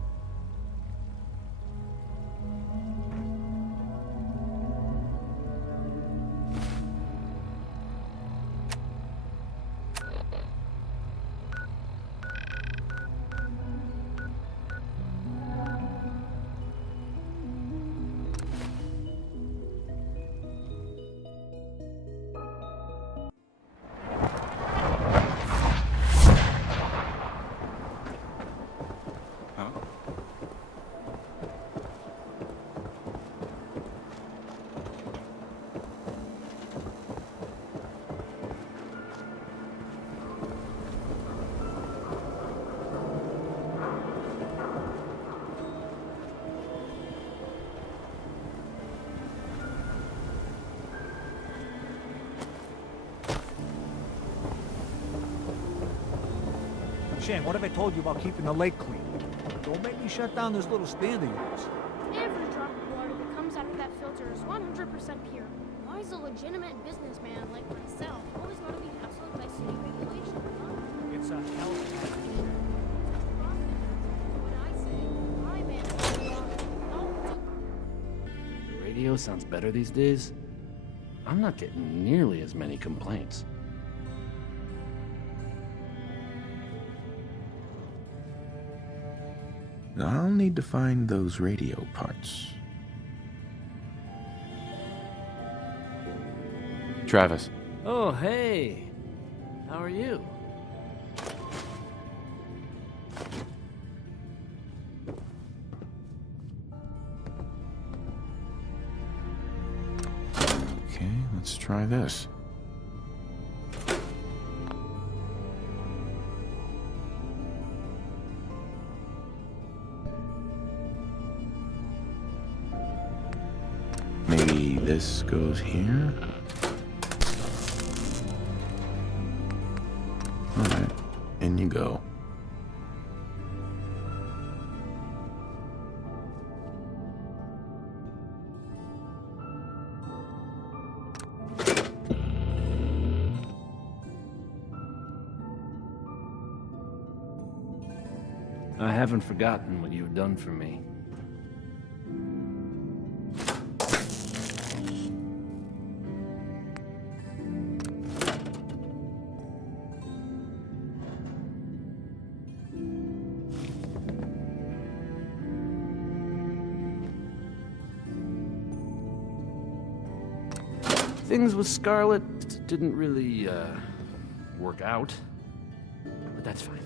Shane, what have I told you about keeping the lake clean? Don't make me shut down this little stand of yours. Every drop of water that comes out of that filter is 100% pure. Why is a legitimate businessman like myself always going to be hassled by city regulation? Huh? It's a health hazard. What I say, I man. The radio sounds better these days. I'm not getting nearly as many complaints. I'll need to find those radio parts. Travis. Oh, hey. How are you? Okay, let's try this. Maybe this goes here? Alright, in you go. I haven't forgotten what you've done for me. Things with Scarlet didn't really, work out. But that's fine.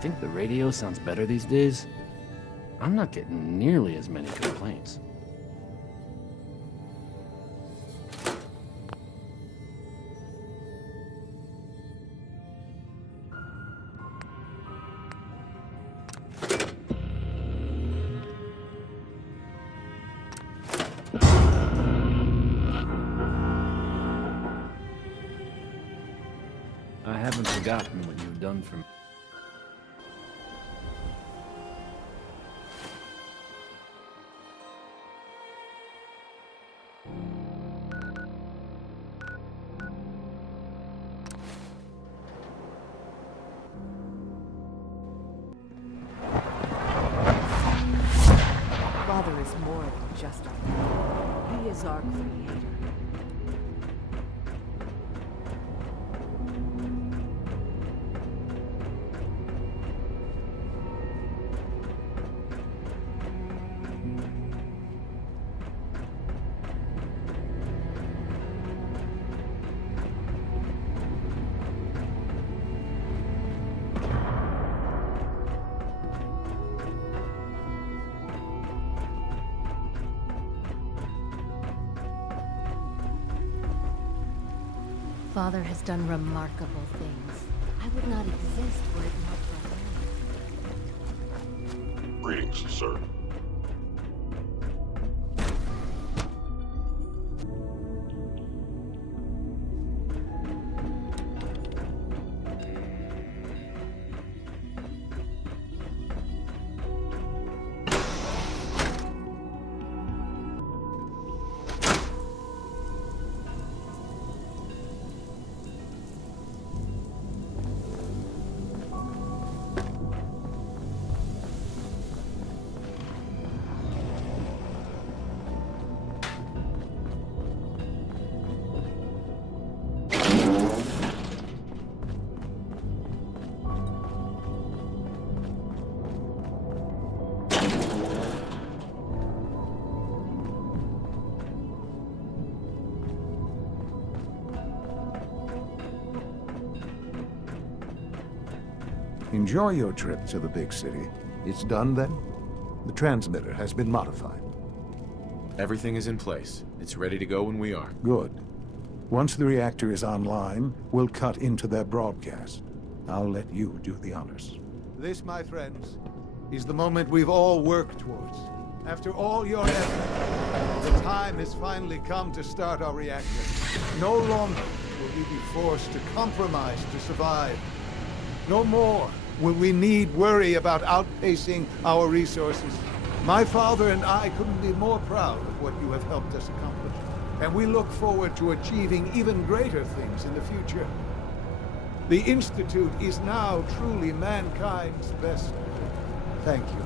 Think the radio sounds better these days? I'm not getting nearly as many complaints. haven't forgotten what you've done for me. Father is more than just our father. He is our creator. Father has done remarkable things. I would not exist were it not for him. Greetings, sir. Enjoy your trip to the big city. It's done then? The transmitter has been modified. Everything is in place. It's ready to go when we are. Good. Once the reactor is online, we'll cut into their broadcast. I'll let you do the honors. This, my friends, is the moment we've all worked towards. After all your effort, the time has finally come to start our reactor. No longer will we be forced to compromise to survive. No more will we need worry about outpacing our resources. My father and I couldn't be more proud of what you have helped us accomplish, and we look forward to achieving even greater things in the future. The Institute is now truly mankind's best. Thank you.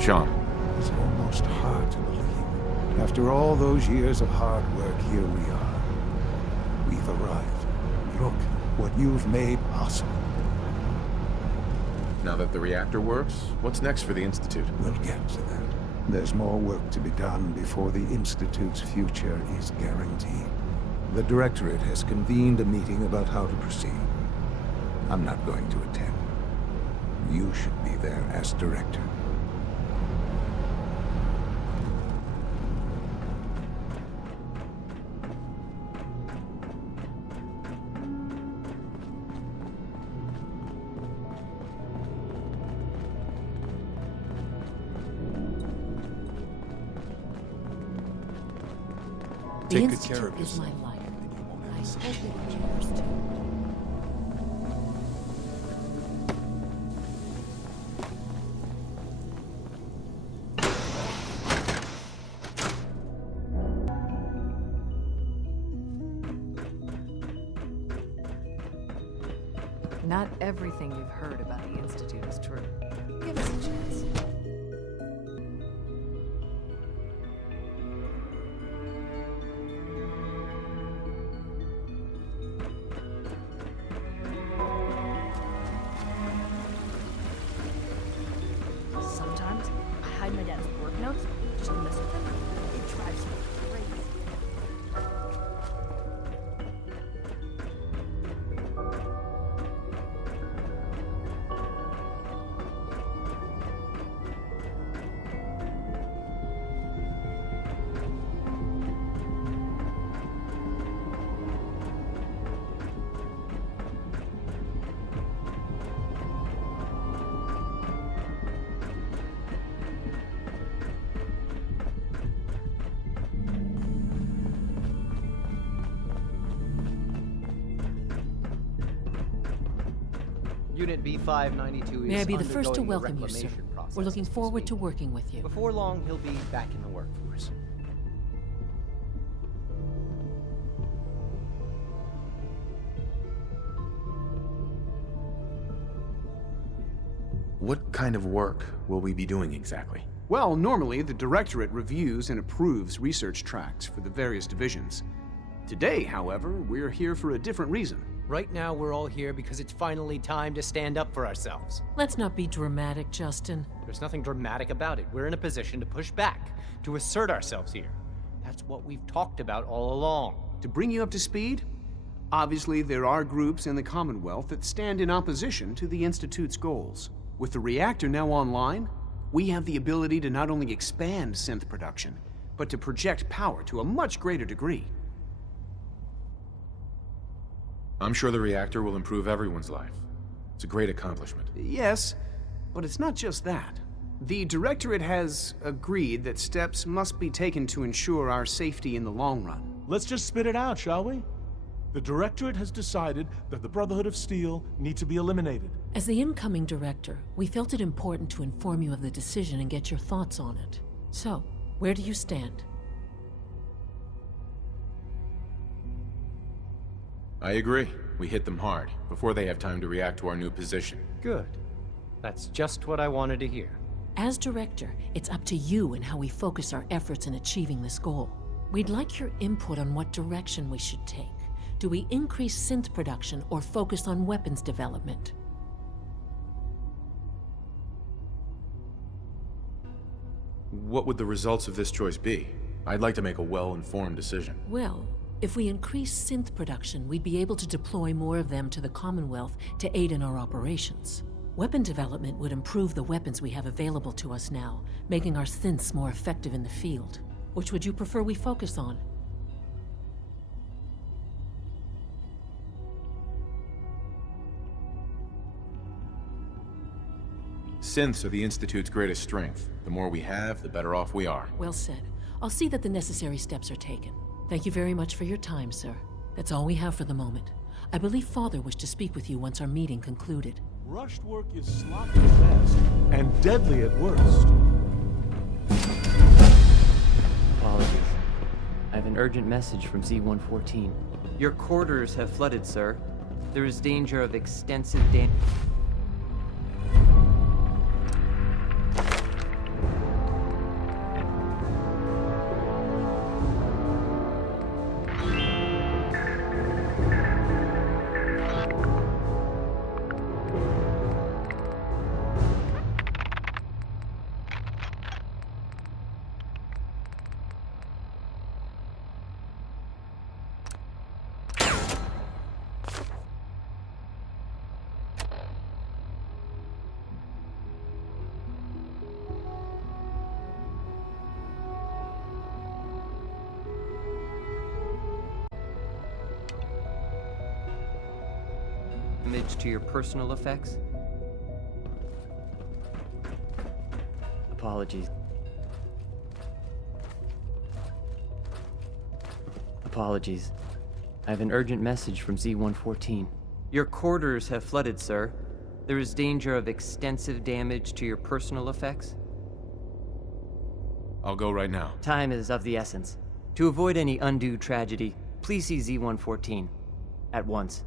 Sean. It's almost hard to believe. After all those years of hard work, here we are. We've arrived. Look what you've made possible. Now that the reactor works, what's next for the Institute? We'll get to that. There's more work to be done before the Institute's future is guaranteed. The Directorate has convened a meeting about how to proceed. I'm not going to attend. You should be there as Director. The Take good Institute care of is my yourself. life. I hope it is yours too. Not everything you've heard about the Institute is true. Give us a chance. Sometimes I hide my dad's work notes just to mess with him. It drives me crazy. Unit B592 is May I be the first to undergoing a welcome you, sir? reclamation process We're looking as we forward speak. to working with you. Before long, he'll be back in the workforce. What kind of work will we be doing exactly? Well, normally the Directorate reviews and approves research tracks for the various divisions. Today, however, we're here for a different reason. Right now, we're all here because it's finally time to stand up for ourselves. Let's not be dramatic, Justin. There's nothing dramatic about it. We're in a position to push back, to assert ourselves here. That's what we've talked about all along. To bring you up to speed, obviously there are groups in the Commonwealth that stand in opposition to the Institute's goals. With the reactor now online, we have the ability to not only expand synth production, but to project power to a much greater degree. I'm sure the reactor will improve everyone's life. It's a great accomplishment. Yes, but it's not just that. The Directorate has agreed that steps must be taken to ensure our safety in the long run. Let's just spit it out, shall we? The Directorate has decided that the Brotherhood of Steel need to be eliminated. As the incoming director, we felt it important to inform you of the decision and get your thoughts on it. So, where do you stand? I agree. We hit them hard, before they have time to react to our new position. Good. That's just what I wanted to hear. As director, it's up to you and how we focus our efforts in achieving this goal. We'd like your input on what direction we should take. Do we increase synth production or focus on weapons development? What would the results of this choice be? I'd like to make a well-informed decision. Well, if we increase synth production, we'd be able to deploy more of them to the Commonwealth to aid in our operations. Weapon development would improve the weapons we have available to us now, making our synths more effective in the field. Which would you prefer we focus on? Synths are the Institute's greatest strength. The more we have, the better off we are. Well said. I'll see that the necessary steps are taken. Thank you very much for your time, sir. That's all we have for the moment. I believe Father wished to speak with you once our meeting concluded. Rushed work is sloppy at best, and deadly at worst. Apologies. I have an urgent message from Z-114. Your quarters have flooded, sir. There is danger of extensive damage. Damage to your personal effects? Apologies. Apologies. I have an urgent message from Z-114. Your quarters have flooded, sir. There is danger of extensive damage to your personal effects. I'll go right now. Time is of the essence. To avoid any undue tragedy, please see Z-114. At once.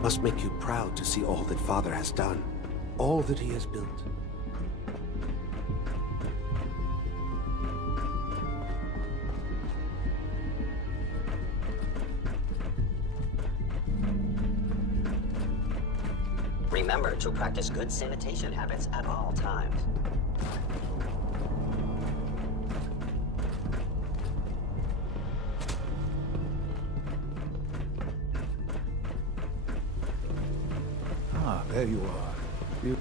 must make you proud to see all that Father has done, all that he has built. Remember to practice good sanitation habits at all times. Ah, there you are. You...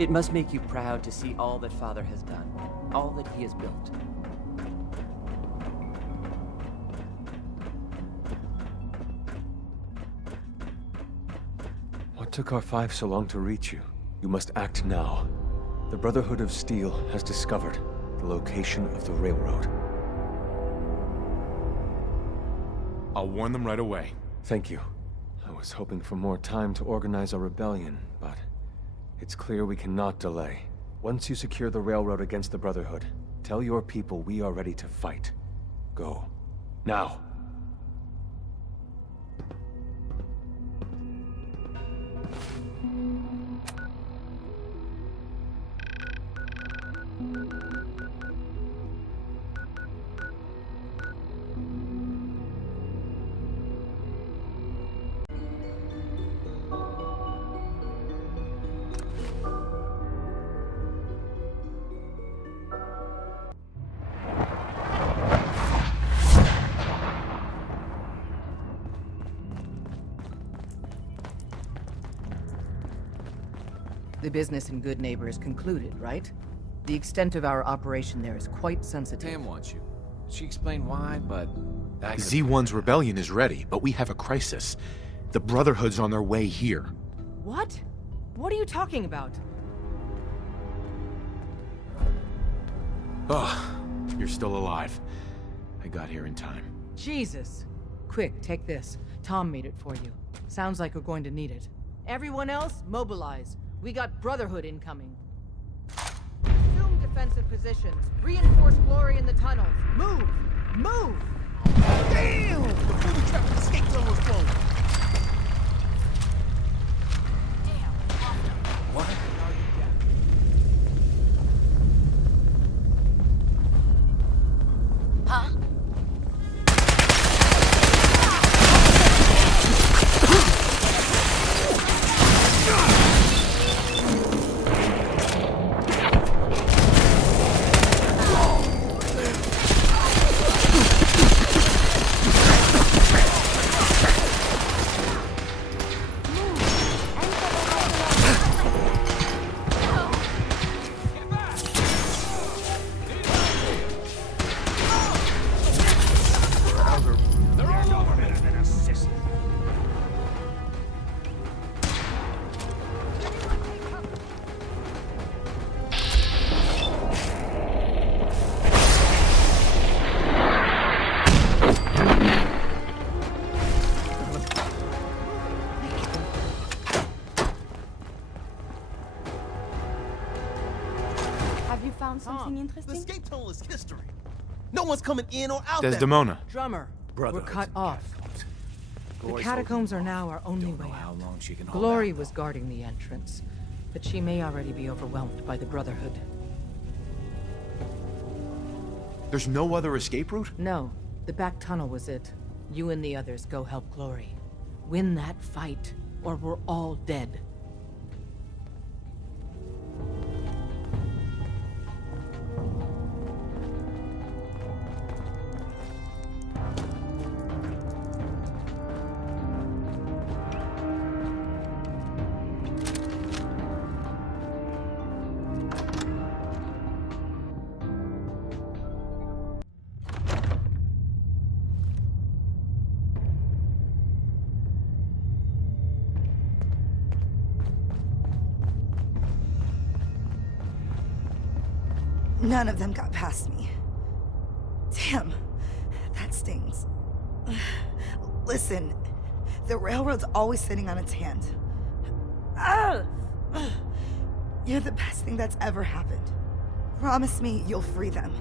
It must make you proud to see all that Father has done, all that he has built. What took R5 so long to reach you? You must act now. The Brotherhood of Steel has discovered the location of the railroad. I'll warn them right away. Thank you. I was hoping for more time to organize a rebellion, but it's clear we cannot delay. Once you secure the railroad against the Brotherhood, tell your people we are ready to fight. Go. Now. The business in Good Neighbor is concluded, right? The extent of our operation there is quite sensitive. Tam wants you. She explained why, but... Z1's rebellion is ready, but we have a crisis. The Brotherhood's on their way here. What? What are you talking about? Oh, you're still alive. I got here in time. Jesus. Quick, take this. Tom made it for you. Sounds like we're going to need it. Everyone else, mobilize. We got Brotherhood incoming. Assume defensive positions. Reinforce Glory in the tunnels. Move! Move! Damn! The booby trap in the escape zone was blown. What? Huh? Something interesting? The escape tunnel is history. No one's coming in or out. Desdemona. Drummer, we're cut off. The catacombs are now our only way out. Glory was guarding the entrance, but she may already be overwhelmed by the Brotherhood. There's no other escape route? No, the back tunnel was it. You and the others go help Glory. Win that fight, or we're all dead. None of them got past me. Damn, that stings. Listen, the railroad's always sitting on its hand. You're the best thing that's ever happened. Promise me you'll free them.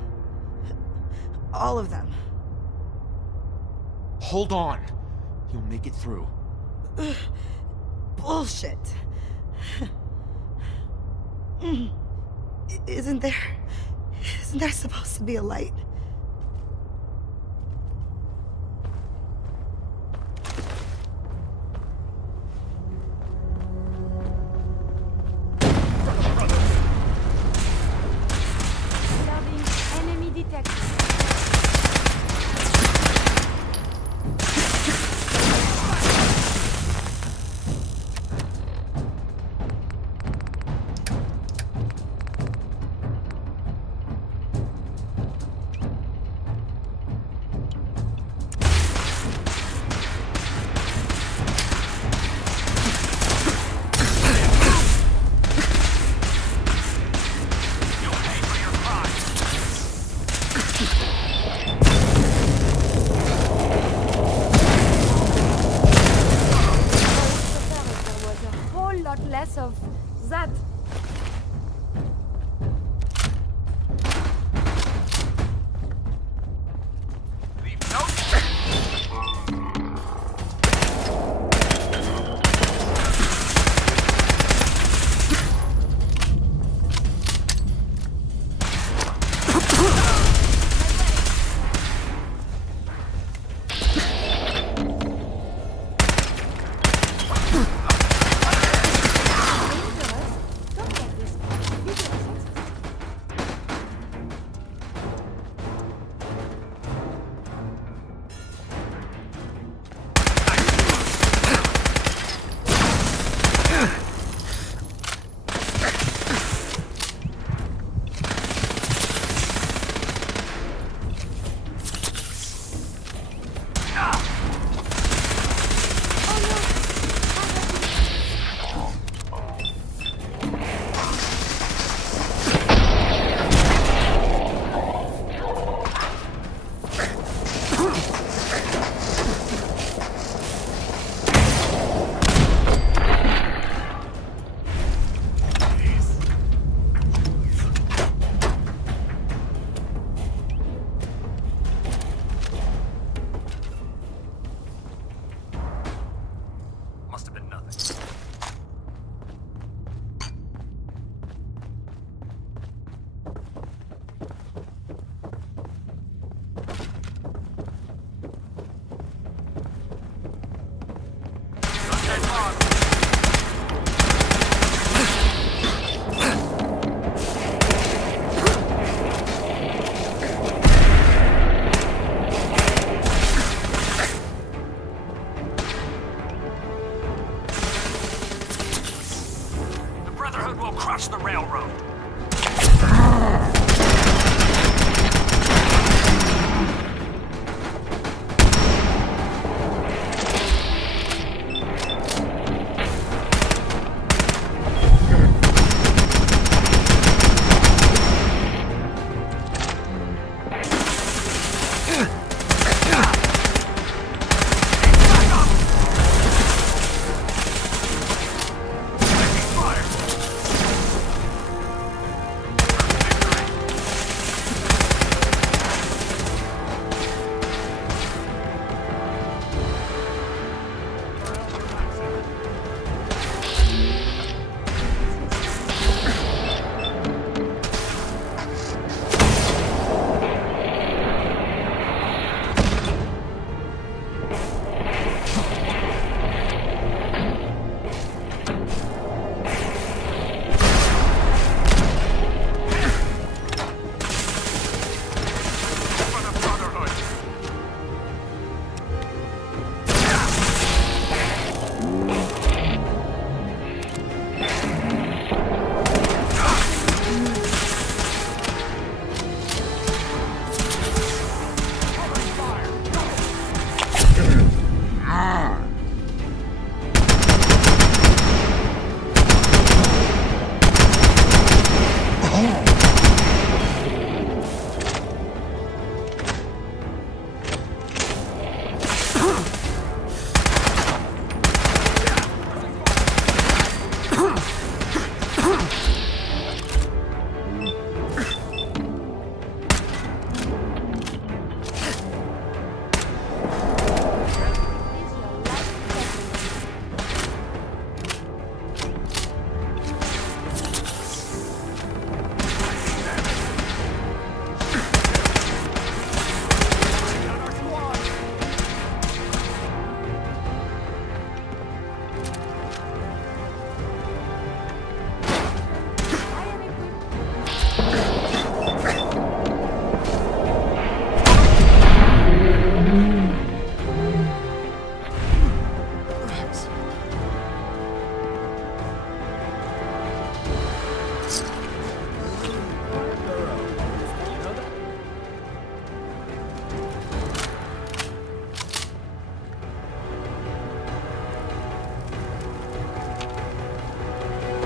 All of them. Hold on. You'll make it through. Bullshit. Isn't there supposed to be a light? Enemy detected.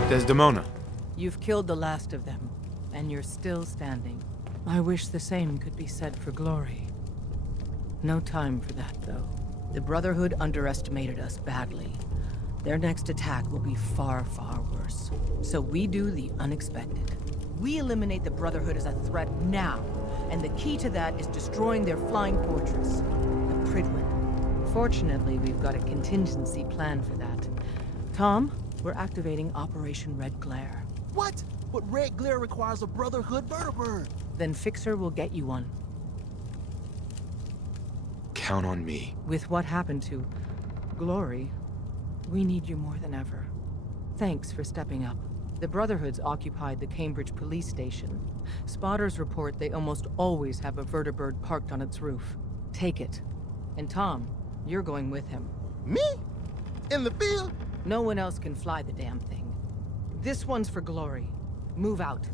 Desdemona. You've killed the last of them, and you're still standing. I wish the same could be said for Glory. No time for that, though. The Brotherhood underestimated us badly. Their next attack will be far, far worse. So we do the unexpected. We eliminate the Brotherhood as a threat now, and the key to that is destroying their flying fortress, the Prydwen. Fortunately, we've got a contingency plan for that. Tom, we're activating Operation Red Glare. What? But Red Glare requires a Brotherhood vertibird. Then Fixer will get you one. Count on me. With what happened to Glory, we need you more than ever. Thanks for stepping up. The Brotherhood's occupied the Cambridge police station. Spotters report they almost always have a vertibird parked on its roof. Take it. And Tom, you're going with him. Me? In the field? No one else can fly the damn thing. This one's for Glory. Move out.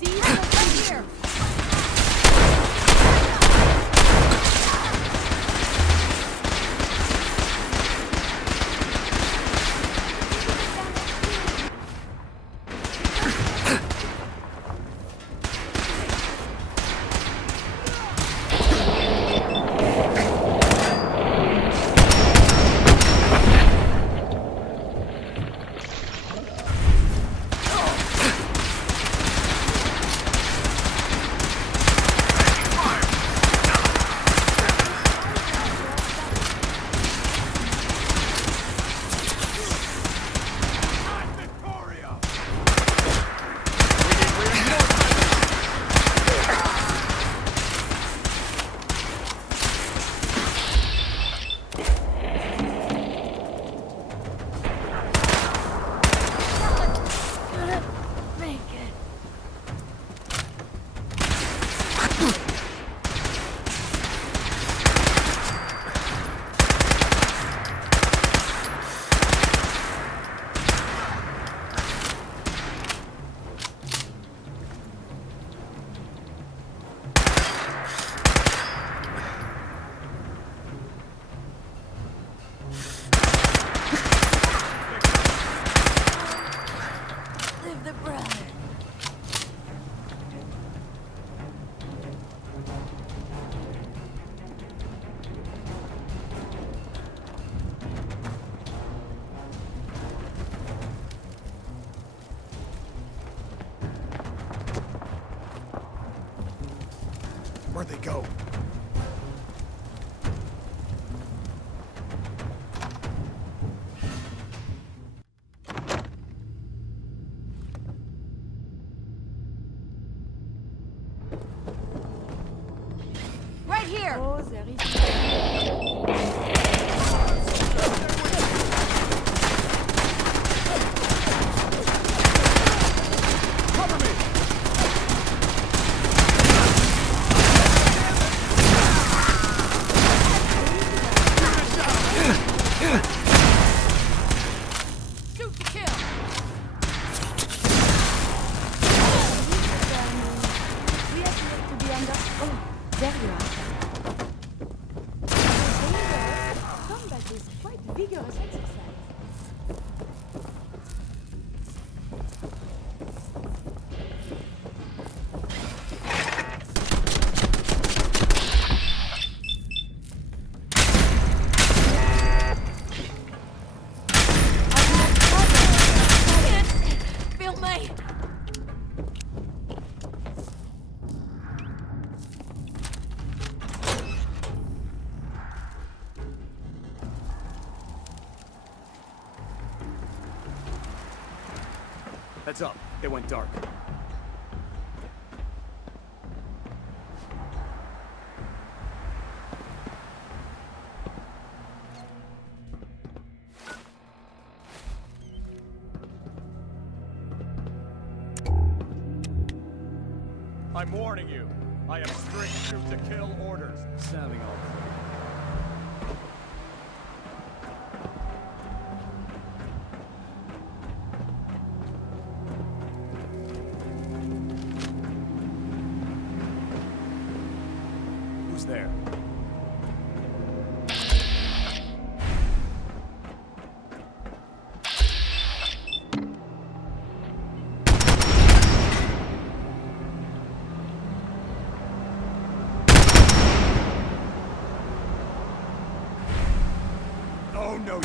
See? Right here! Where'd they go? Right here! Oh, Heads up. It went dark. I'm warning you. I have strict shoot-to-kill orders. Sounding all Who's there? Oh, no,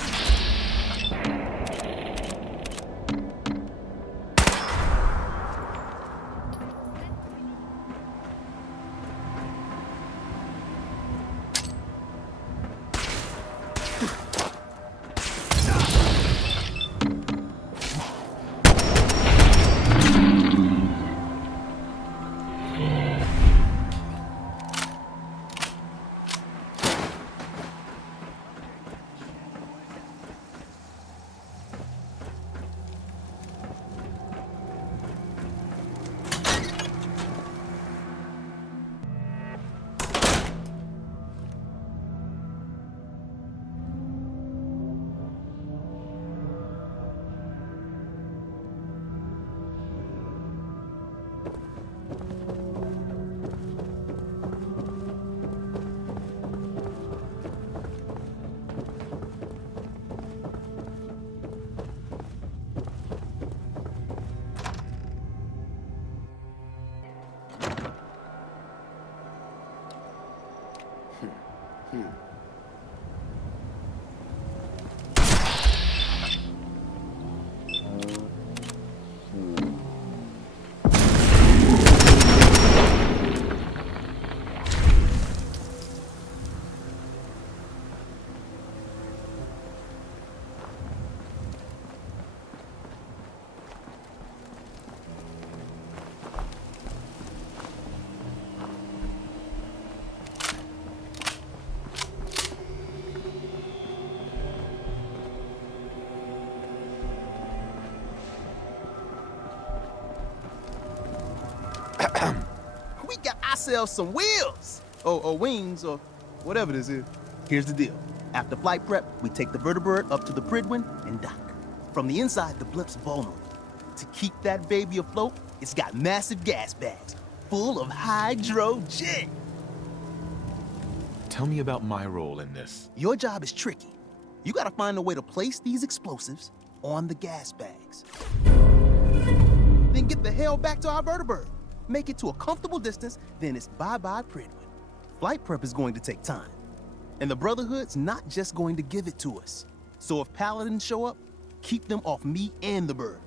We got ourselves some wheels! Or wings, or whatever this is. Here's the deal. After flight prep, we take the vertibird up to the Pridwin and dock. From the inside, the blimp's vulnerable. To keep that baby afloat, it's got massive gas bags full of hydrogen. Tell me about my role in this. Your job is tricky. You gotta find a way to place these explosives on the gas bags. Then get the hell back to our vertibird. Make it to a comfortable distance, then it's bye-bye Pridwin. Flight prep is going to take time. And the Brotherhood's not just going to give it to us. So if Paladins show up, keep them off me and the bird.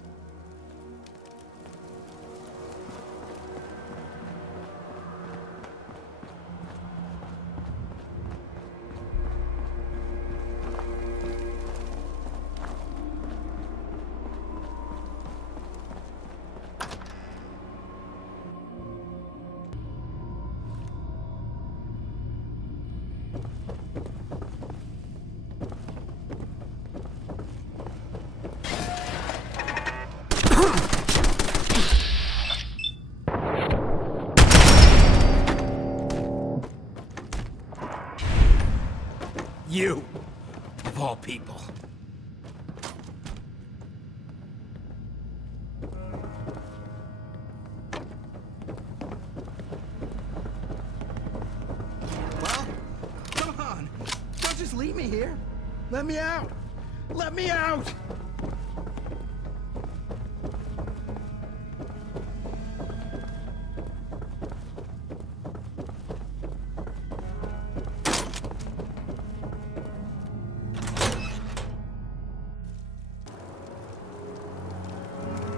You, of all people. Well, come on. Don't just leave me here. Let me out. Let me out.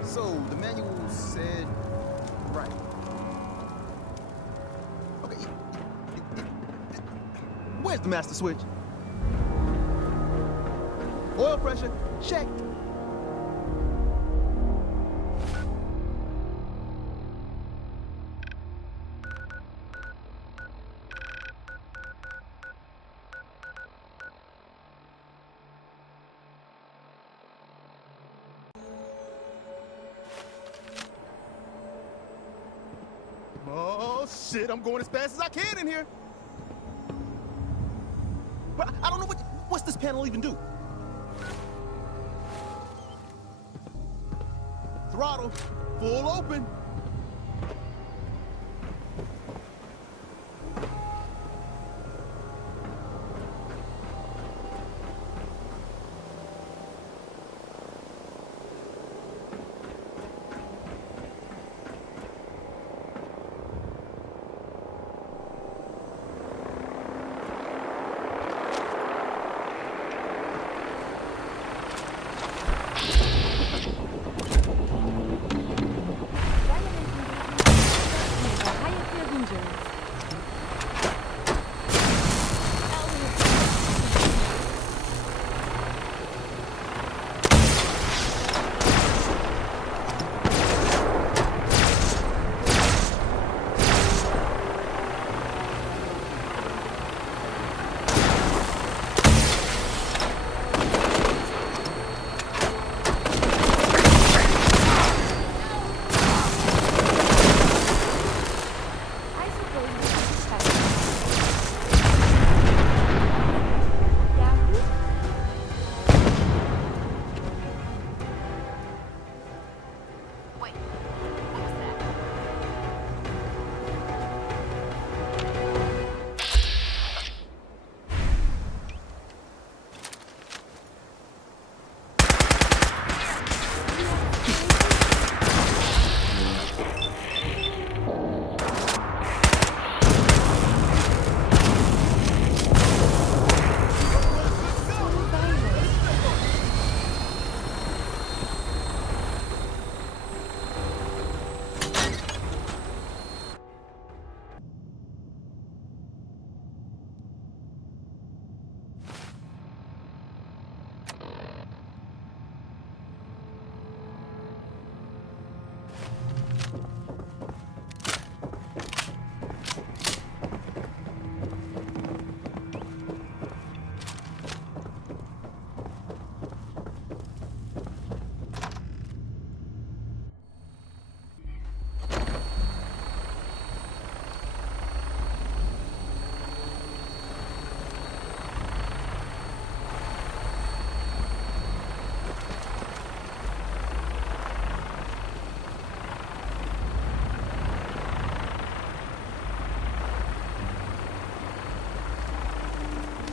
So, the manual said... right. Okay, where's the master switch? Oil pressure, check. Shit, I'm going as fast as I can in here. But I don't know what's this panel even do? Throttle, full open.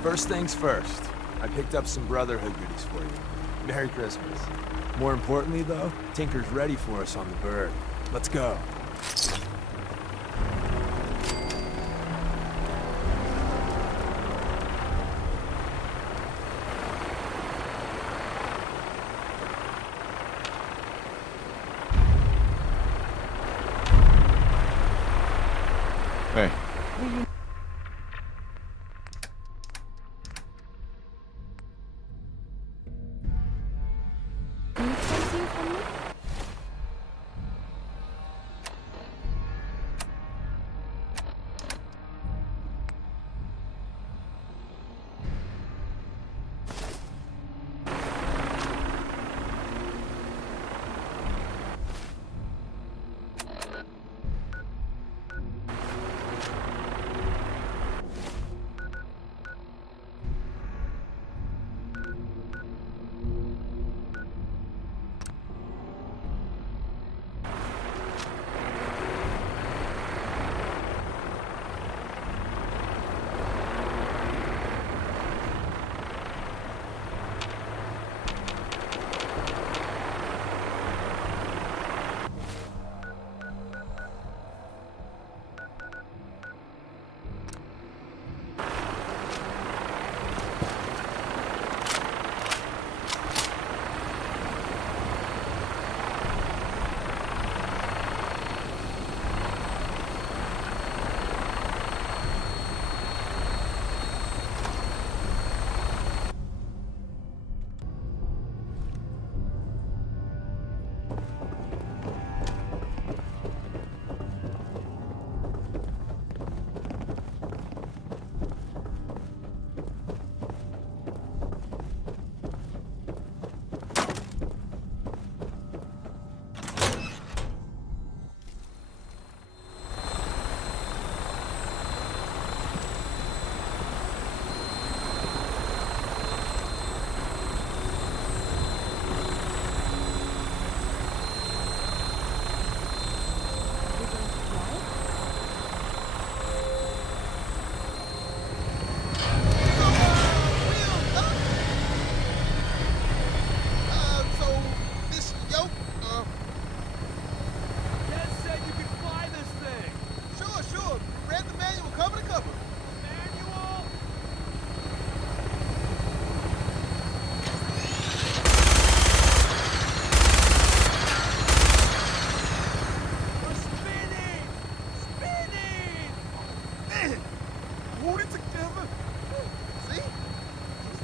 First things first, I picked up some Brotherhood goodies for you. Merry Christmas. More importantly, though, Tinker's ready for us on the bird. Let's go. Hey.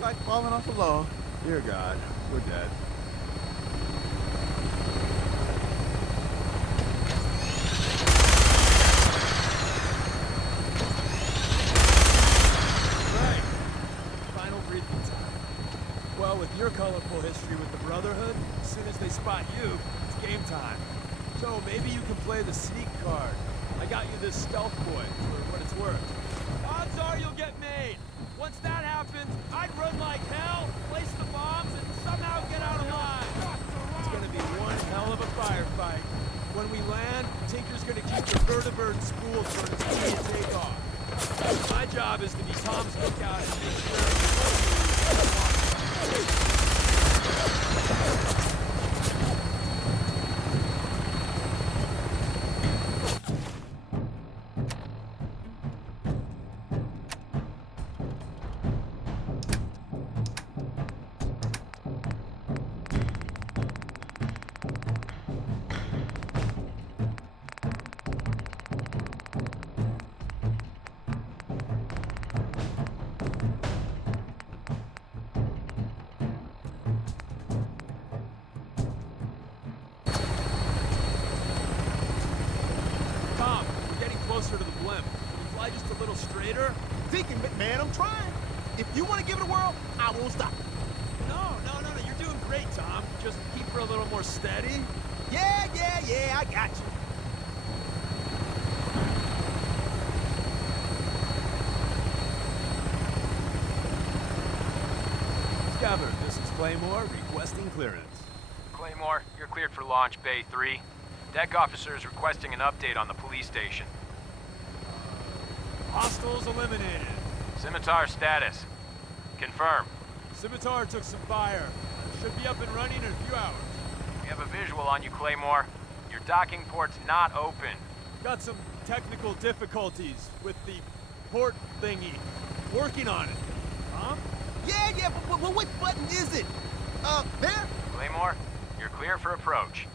like falling off a log. Dear God, we're dead. Right. Final breathing time. Well, with your colorful history with the Brotherhood, as soon as they spot you, it's game time. So maybe you can play the sneak card. I got you this stealth boy, for what it's worth. Odds are you'll get made. Once that happens, I'd run like hell, place the bombs, and somehow get out alive. It's gonna be one hell of a firefight. When we land, Tinker's gonna keep the vertibird spooled for its immediate takeoff. My job is to be Tom's lookout and make sure closer to the blimp. Can you fly just a little straighter? Deacon, man, I'm trying. If you want to give it a whirl, I won't stop. No, you're doing great, Tom. Just keep her a little more steady. Yeah, I got you. Discovered. This is Claymore requesting clearance. Claymore, you're cleared for launch Bay 3. Deck officer is requesting an update on the police station. Hostiles eliminated. Scimitar status. Confirm. Scimitar took some fire. Should be up and running in a few hours. We have a visual on you, Claymore. Your docking port's not open. Got some technical difficulties with the port thingy. Working on it. Huh? Yeah, but what button is it? There? Claymore, you're clear for approach.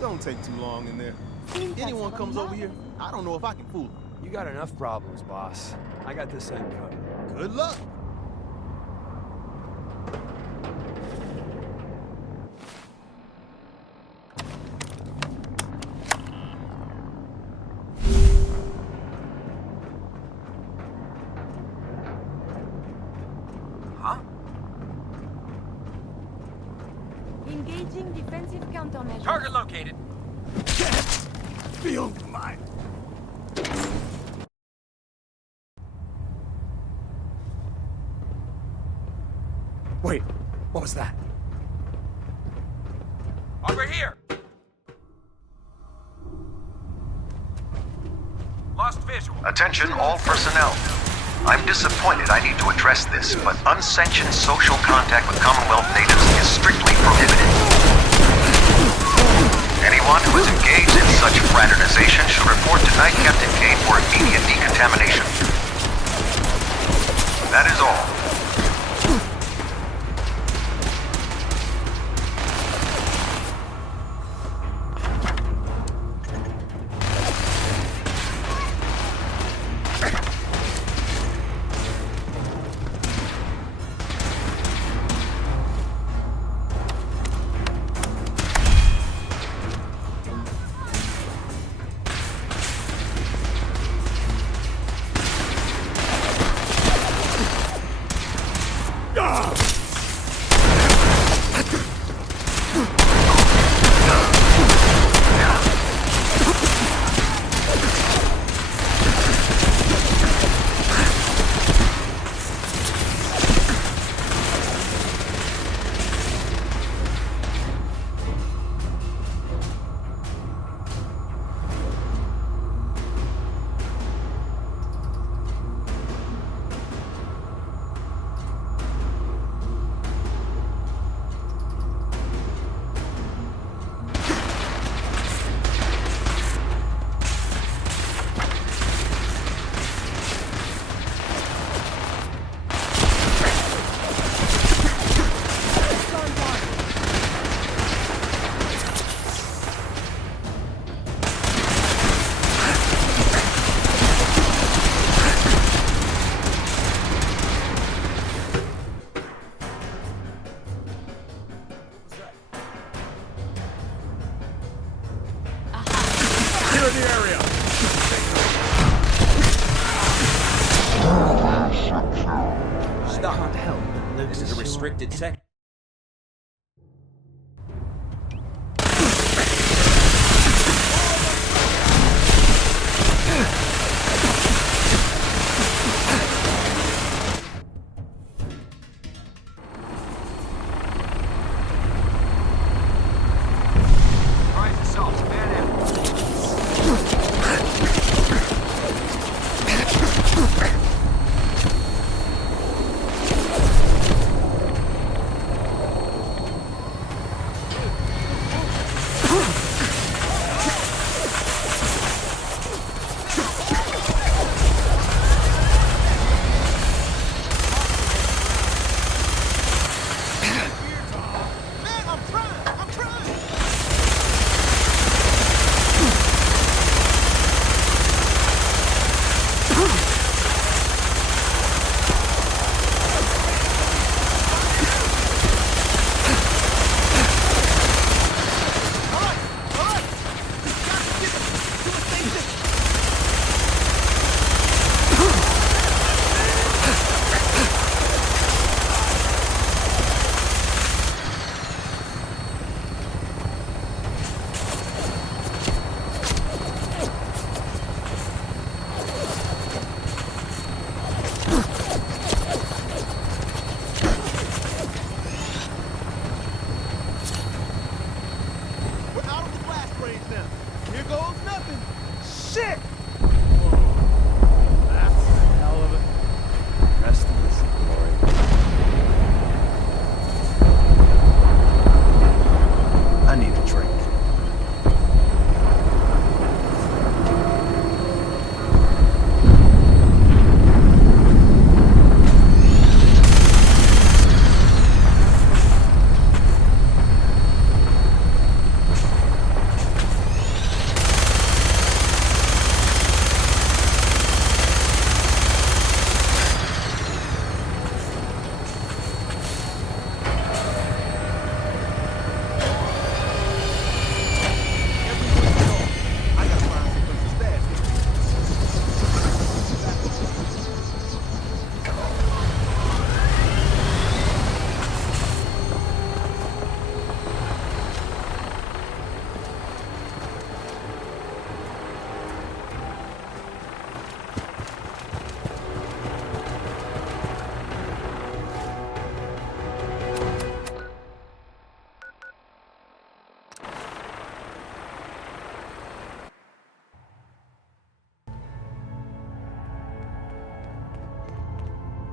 Don't take too long in there. Anyone comes over here, I don't know if I can fool them. You got enough problems, boss. I got this end covered. Good luck. Engaging defensive countermeasures. Target located. Feel mine. Wait, what was that? Over here! Lost visual. Attention all personnel. I'm disappointed I need to address this, but unsanctioned social contact with Commonwealth natives is strictly prohibited. Anyone who is engaged in such fraternization should report to Night Captain Kane for immediate decontamination. That is all. Clear the area. Stop. Can't help. This is a restricted section.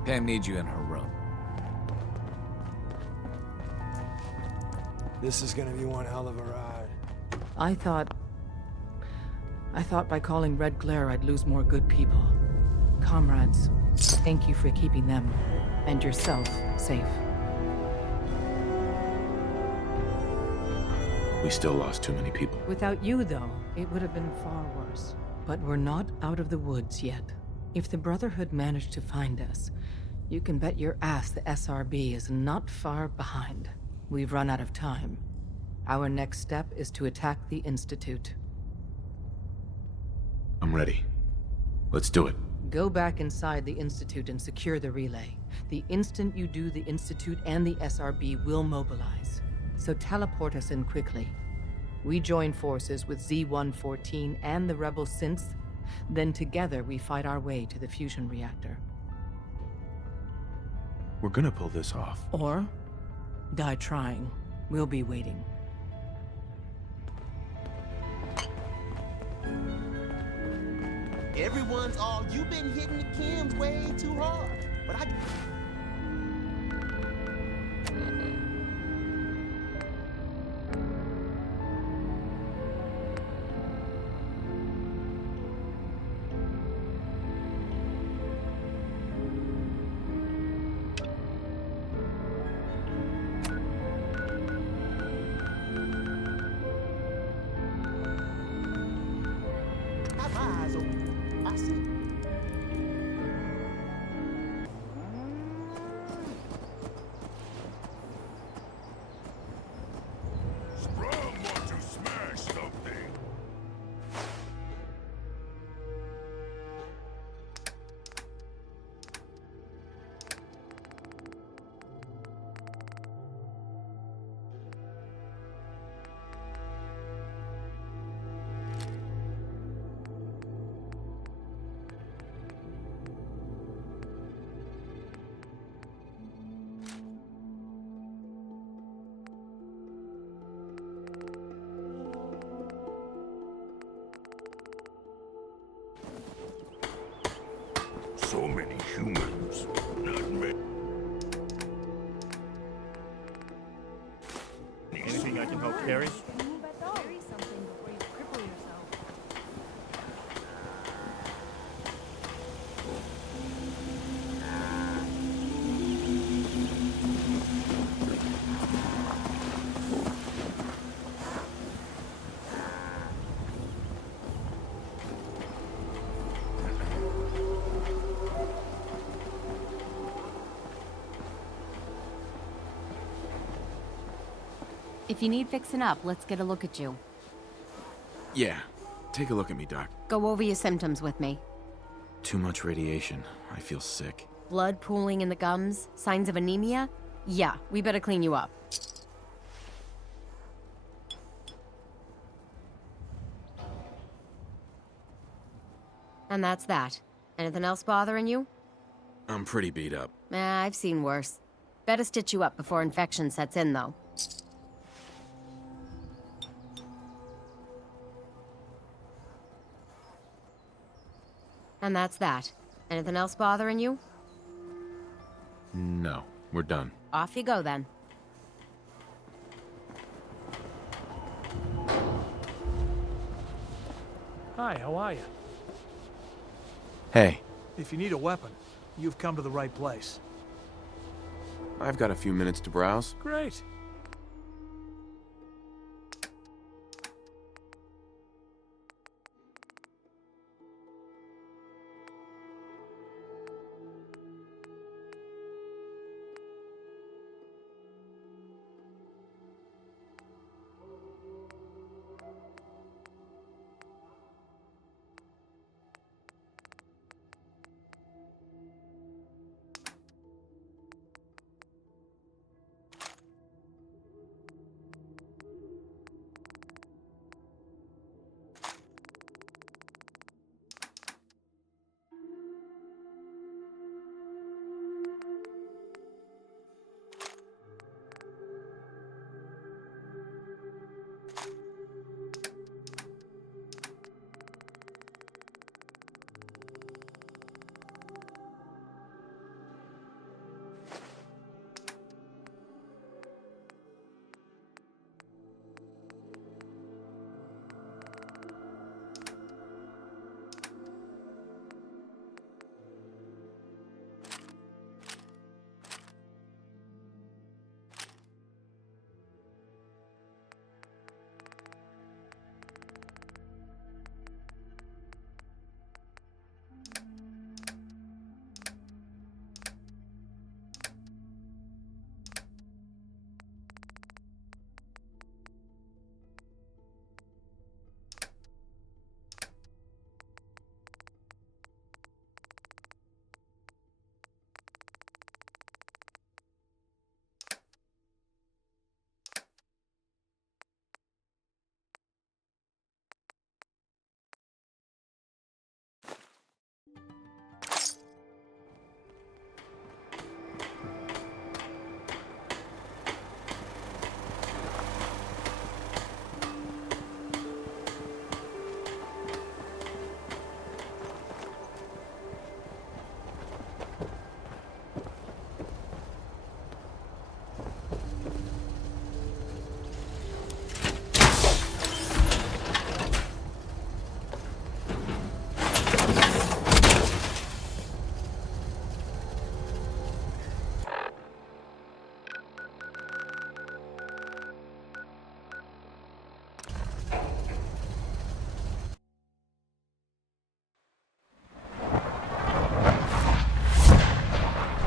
Pam needs you in her room. This is gonna be one hell of a ride. I thought by calling Red Glare I'd lose more good people. Comrades, thank you for keeping them, and yourself, safe. We still lost too many people. Without you, though, it would have been far worse. But we're not out of the woods yet. If the Brotherhood managed to find us, you can bet your ass the SRB is not far behind. We've run out of time. Our next step is to attack the Institute. I'm ready. Let's do it. Go back inside the Institute and secure the relay. The instant you do, the Institute and the SRB will mobilize. So teleport us in quickly. We join forces with Z-114 and the rebel synths. Then together we fight our way to the fusion reactor. We're gonna pull this off. Or die trying. We'll be waiting. Everyone's all, you've been hitting the chems way too hard. But I... can help carry. Carry something before you cripple yourself. If you need fixing up, let's get a look at you. Yeah. Take a look at me, Doc. Go over your symptoms with me. Too much radiation. I feel sick. Blood pooling in the gums? Signs of anemia? Yeah, we better clean you up. And that's that. Anything else bothering you? I'm pretty beat up. I've seen worse. Better stitch you up before infection sets in, though. And that's that. Anything else bothering you? No, we're done. Off you go, then. Hi, how are you? Hey, If you need a weapon, you've come to the right place. I've got a few minutes to browse. Great.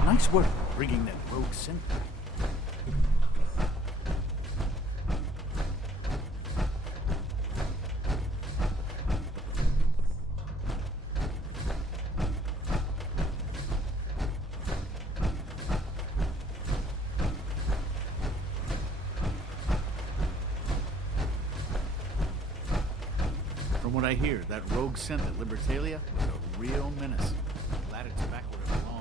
Nice work bringing that rogue synth. From what I hear, that rogue synth at Libertalia was a real menace. Glad it's back where it belongs.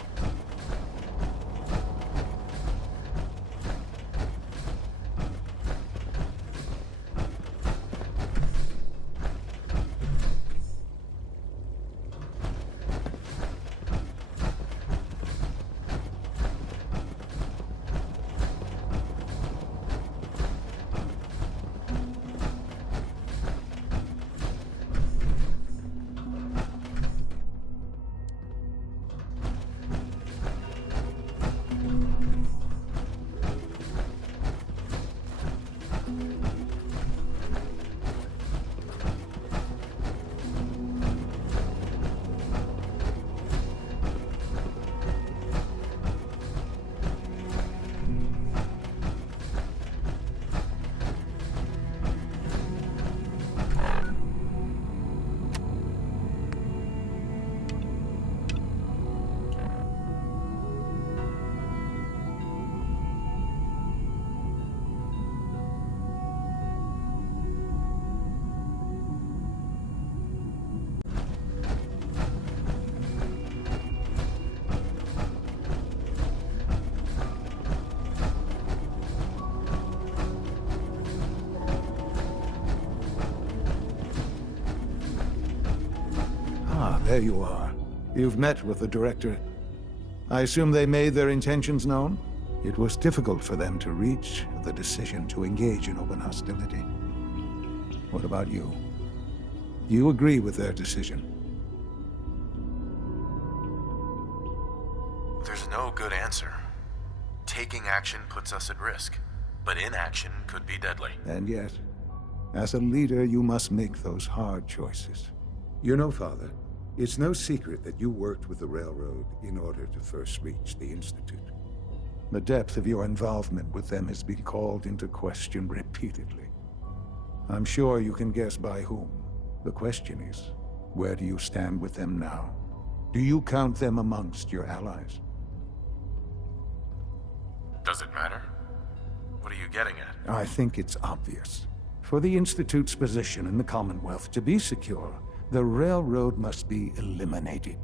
there you are. You've met with the director. I assume they made their intentions known? It was difficult for them to reach the decision to engage in open hostility. What about you? You agree with their decision? There's no good answer. Taking action puts us at risk, but inaction could be deadly. And yet, as a leader, you must make those hard choices. You know, Father, it's no secret that you worked with the Railroad in order to first reach the Institute. The depth of your involvement with them has been called into question repeatedly. I'm sure you can guess by whom. The question is, where do you stand with them now? Do you count them amongst your allies? Does it matter? What are you getting at? I think it's obvious. For the Institute's position in the Commonwealth to be secure, the Railroad must be eliminated.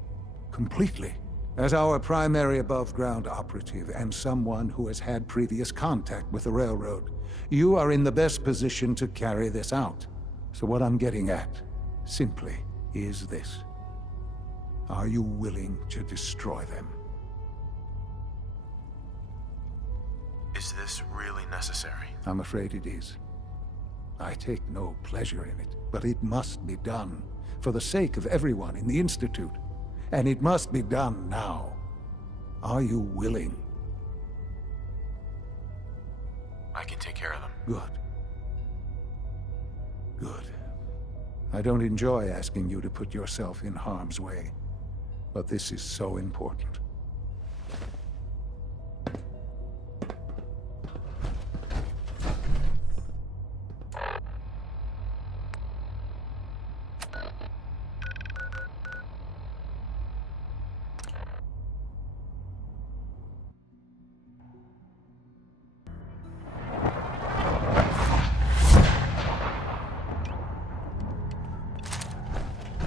Completely. As our primary above-ground operative and someone who has had previous contact with the Railroad, you are in the best position to carry this out. So what I'm getting at, simply, is this. Are you willing to destroy them? Is this really necessary? I'm afraid it is. I take no pleasure in it, but it must be done, for the sake of everyone in the Institute. And it must be done now. Are you willing? I can take care of them. Good. Good. I don't enjoy asking you to put yourself in harm's way, but this is so important.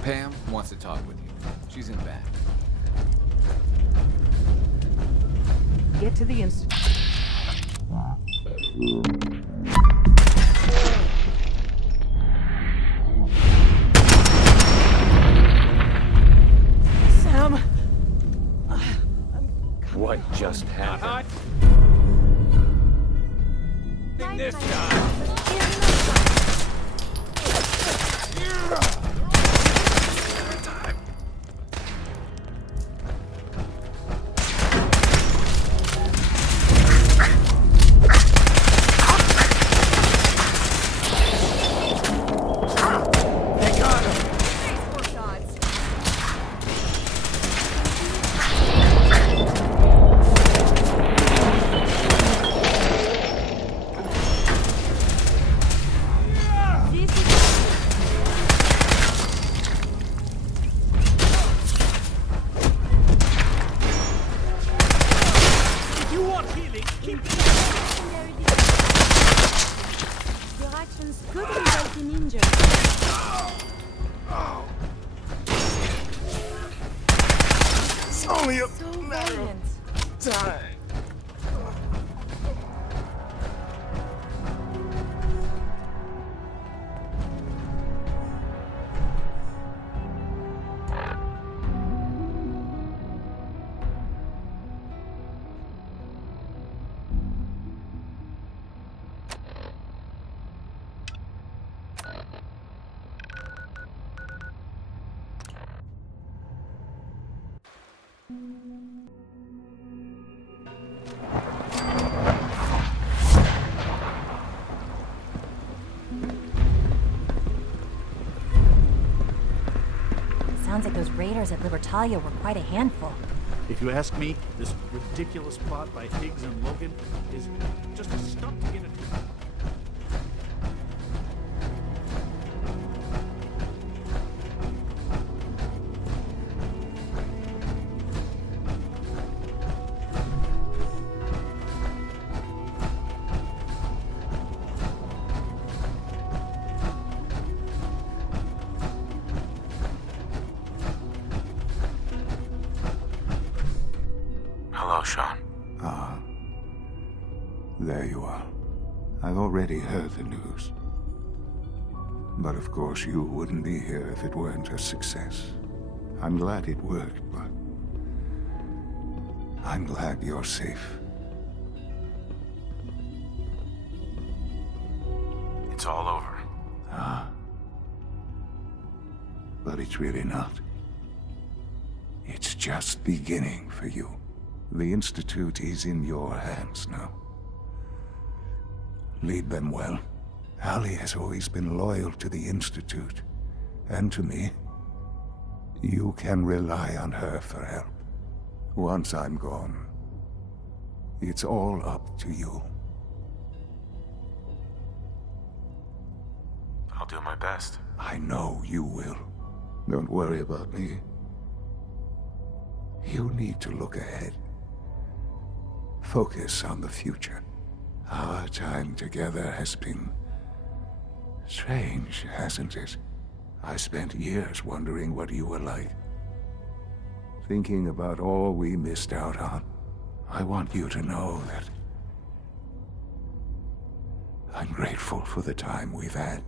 Pam wants to talk with you. She's in back. Get to the Institute. Sam! What just happened? This time. Only a matter of time. Sounds like those raiders at Libertalia were quite a handful. If you ask me, this ridiculous plot by Higgs and Logan is just a stunt to get it. Hello, Sean. Ah. There you are. I've already heard the news. But of course you wouldn't be here if it weren't a success. I'm glad it worked, but I'm glad you're safe. It's all over. Ah. But it's really not. It's just beginning for you. The Institute is in your hands now. Lead them well. Allie has always been loyal to the Institute, and to me. You can rely on her for help. Once I'm gone, it's all up to you. I'll do my best. I know you will. Don't worry about me. You need to look ahead. Focus on the future. Our time together has been strange, hasn't it? I spent years wondering what you were like. Thinking about all we missed out on. I want you to know that I'm grateful for the time we've had.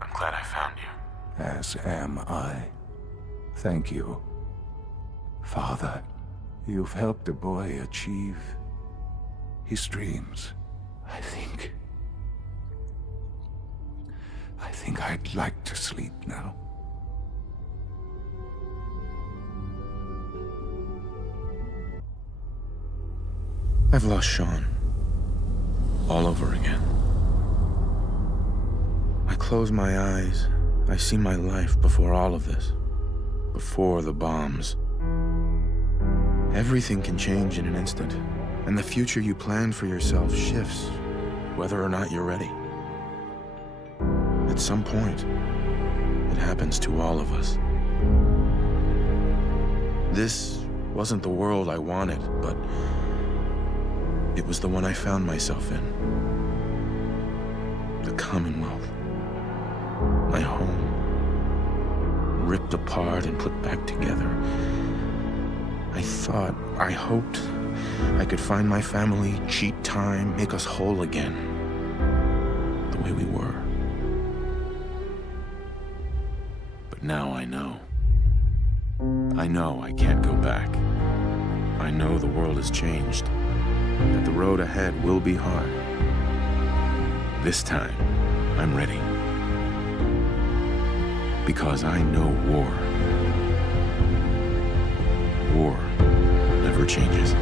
I'm glad I found you. As am I. Thank you, Father. You've helped a boy achieve his dreams. I think I'd like to sleep now. I've lost Sean. All over again. I close my eyes. I see my life before all of this. Before the bombs. Everything can change in an instant, and the future you plan for yourself shifts, whether or not you're ready. At some point, it happens to all of us. This wasn't the world I wanted, but it was the one I found myself in. The Commonwealth. My home. Ripped apart and put back together. I hoped I could find my family, cheat time, make us whole again. The way we were. But now I know. I know I can't go back. I know the world has changed. That the road ahead will be hard. This time, I'm ready. Because I know war. War never changes.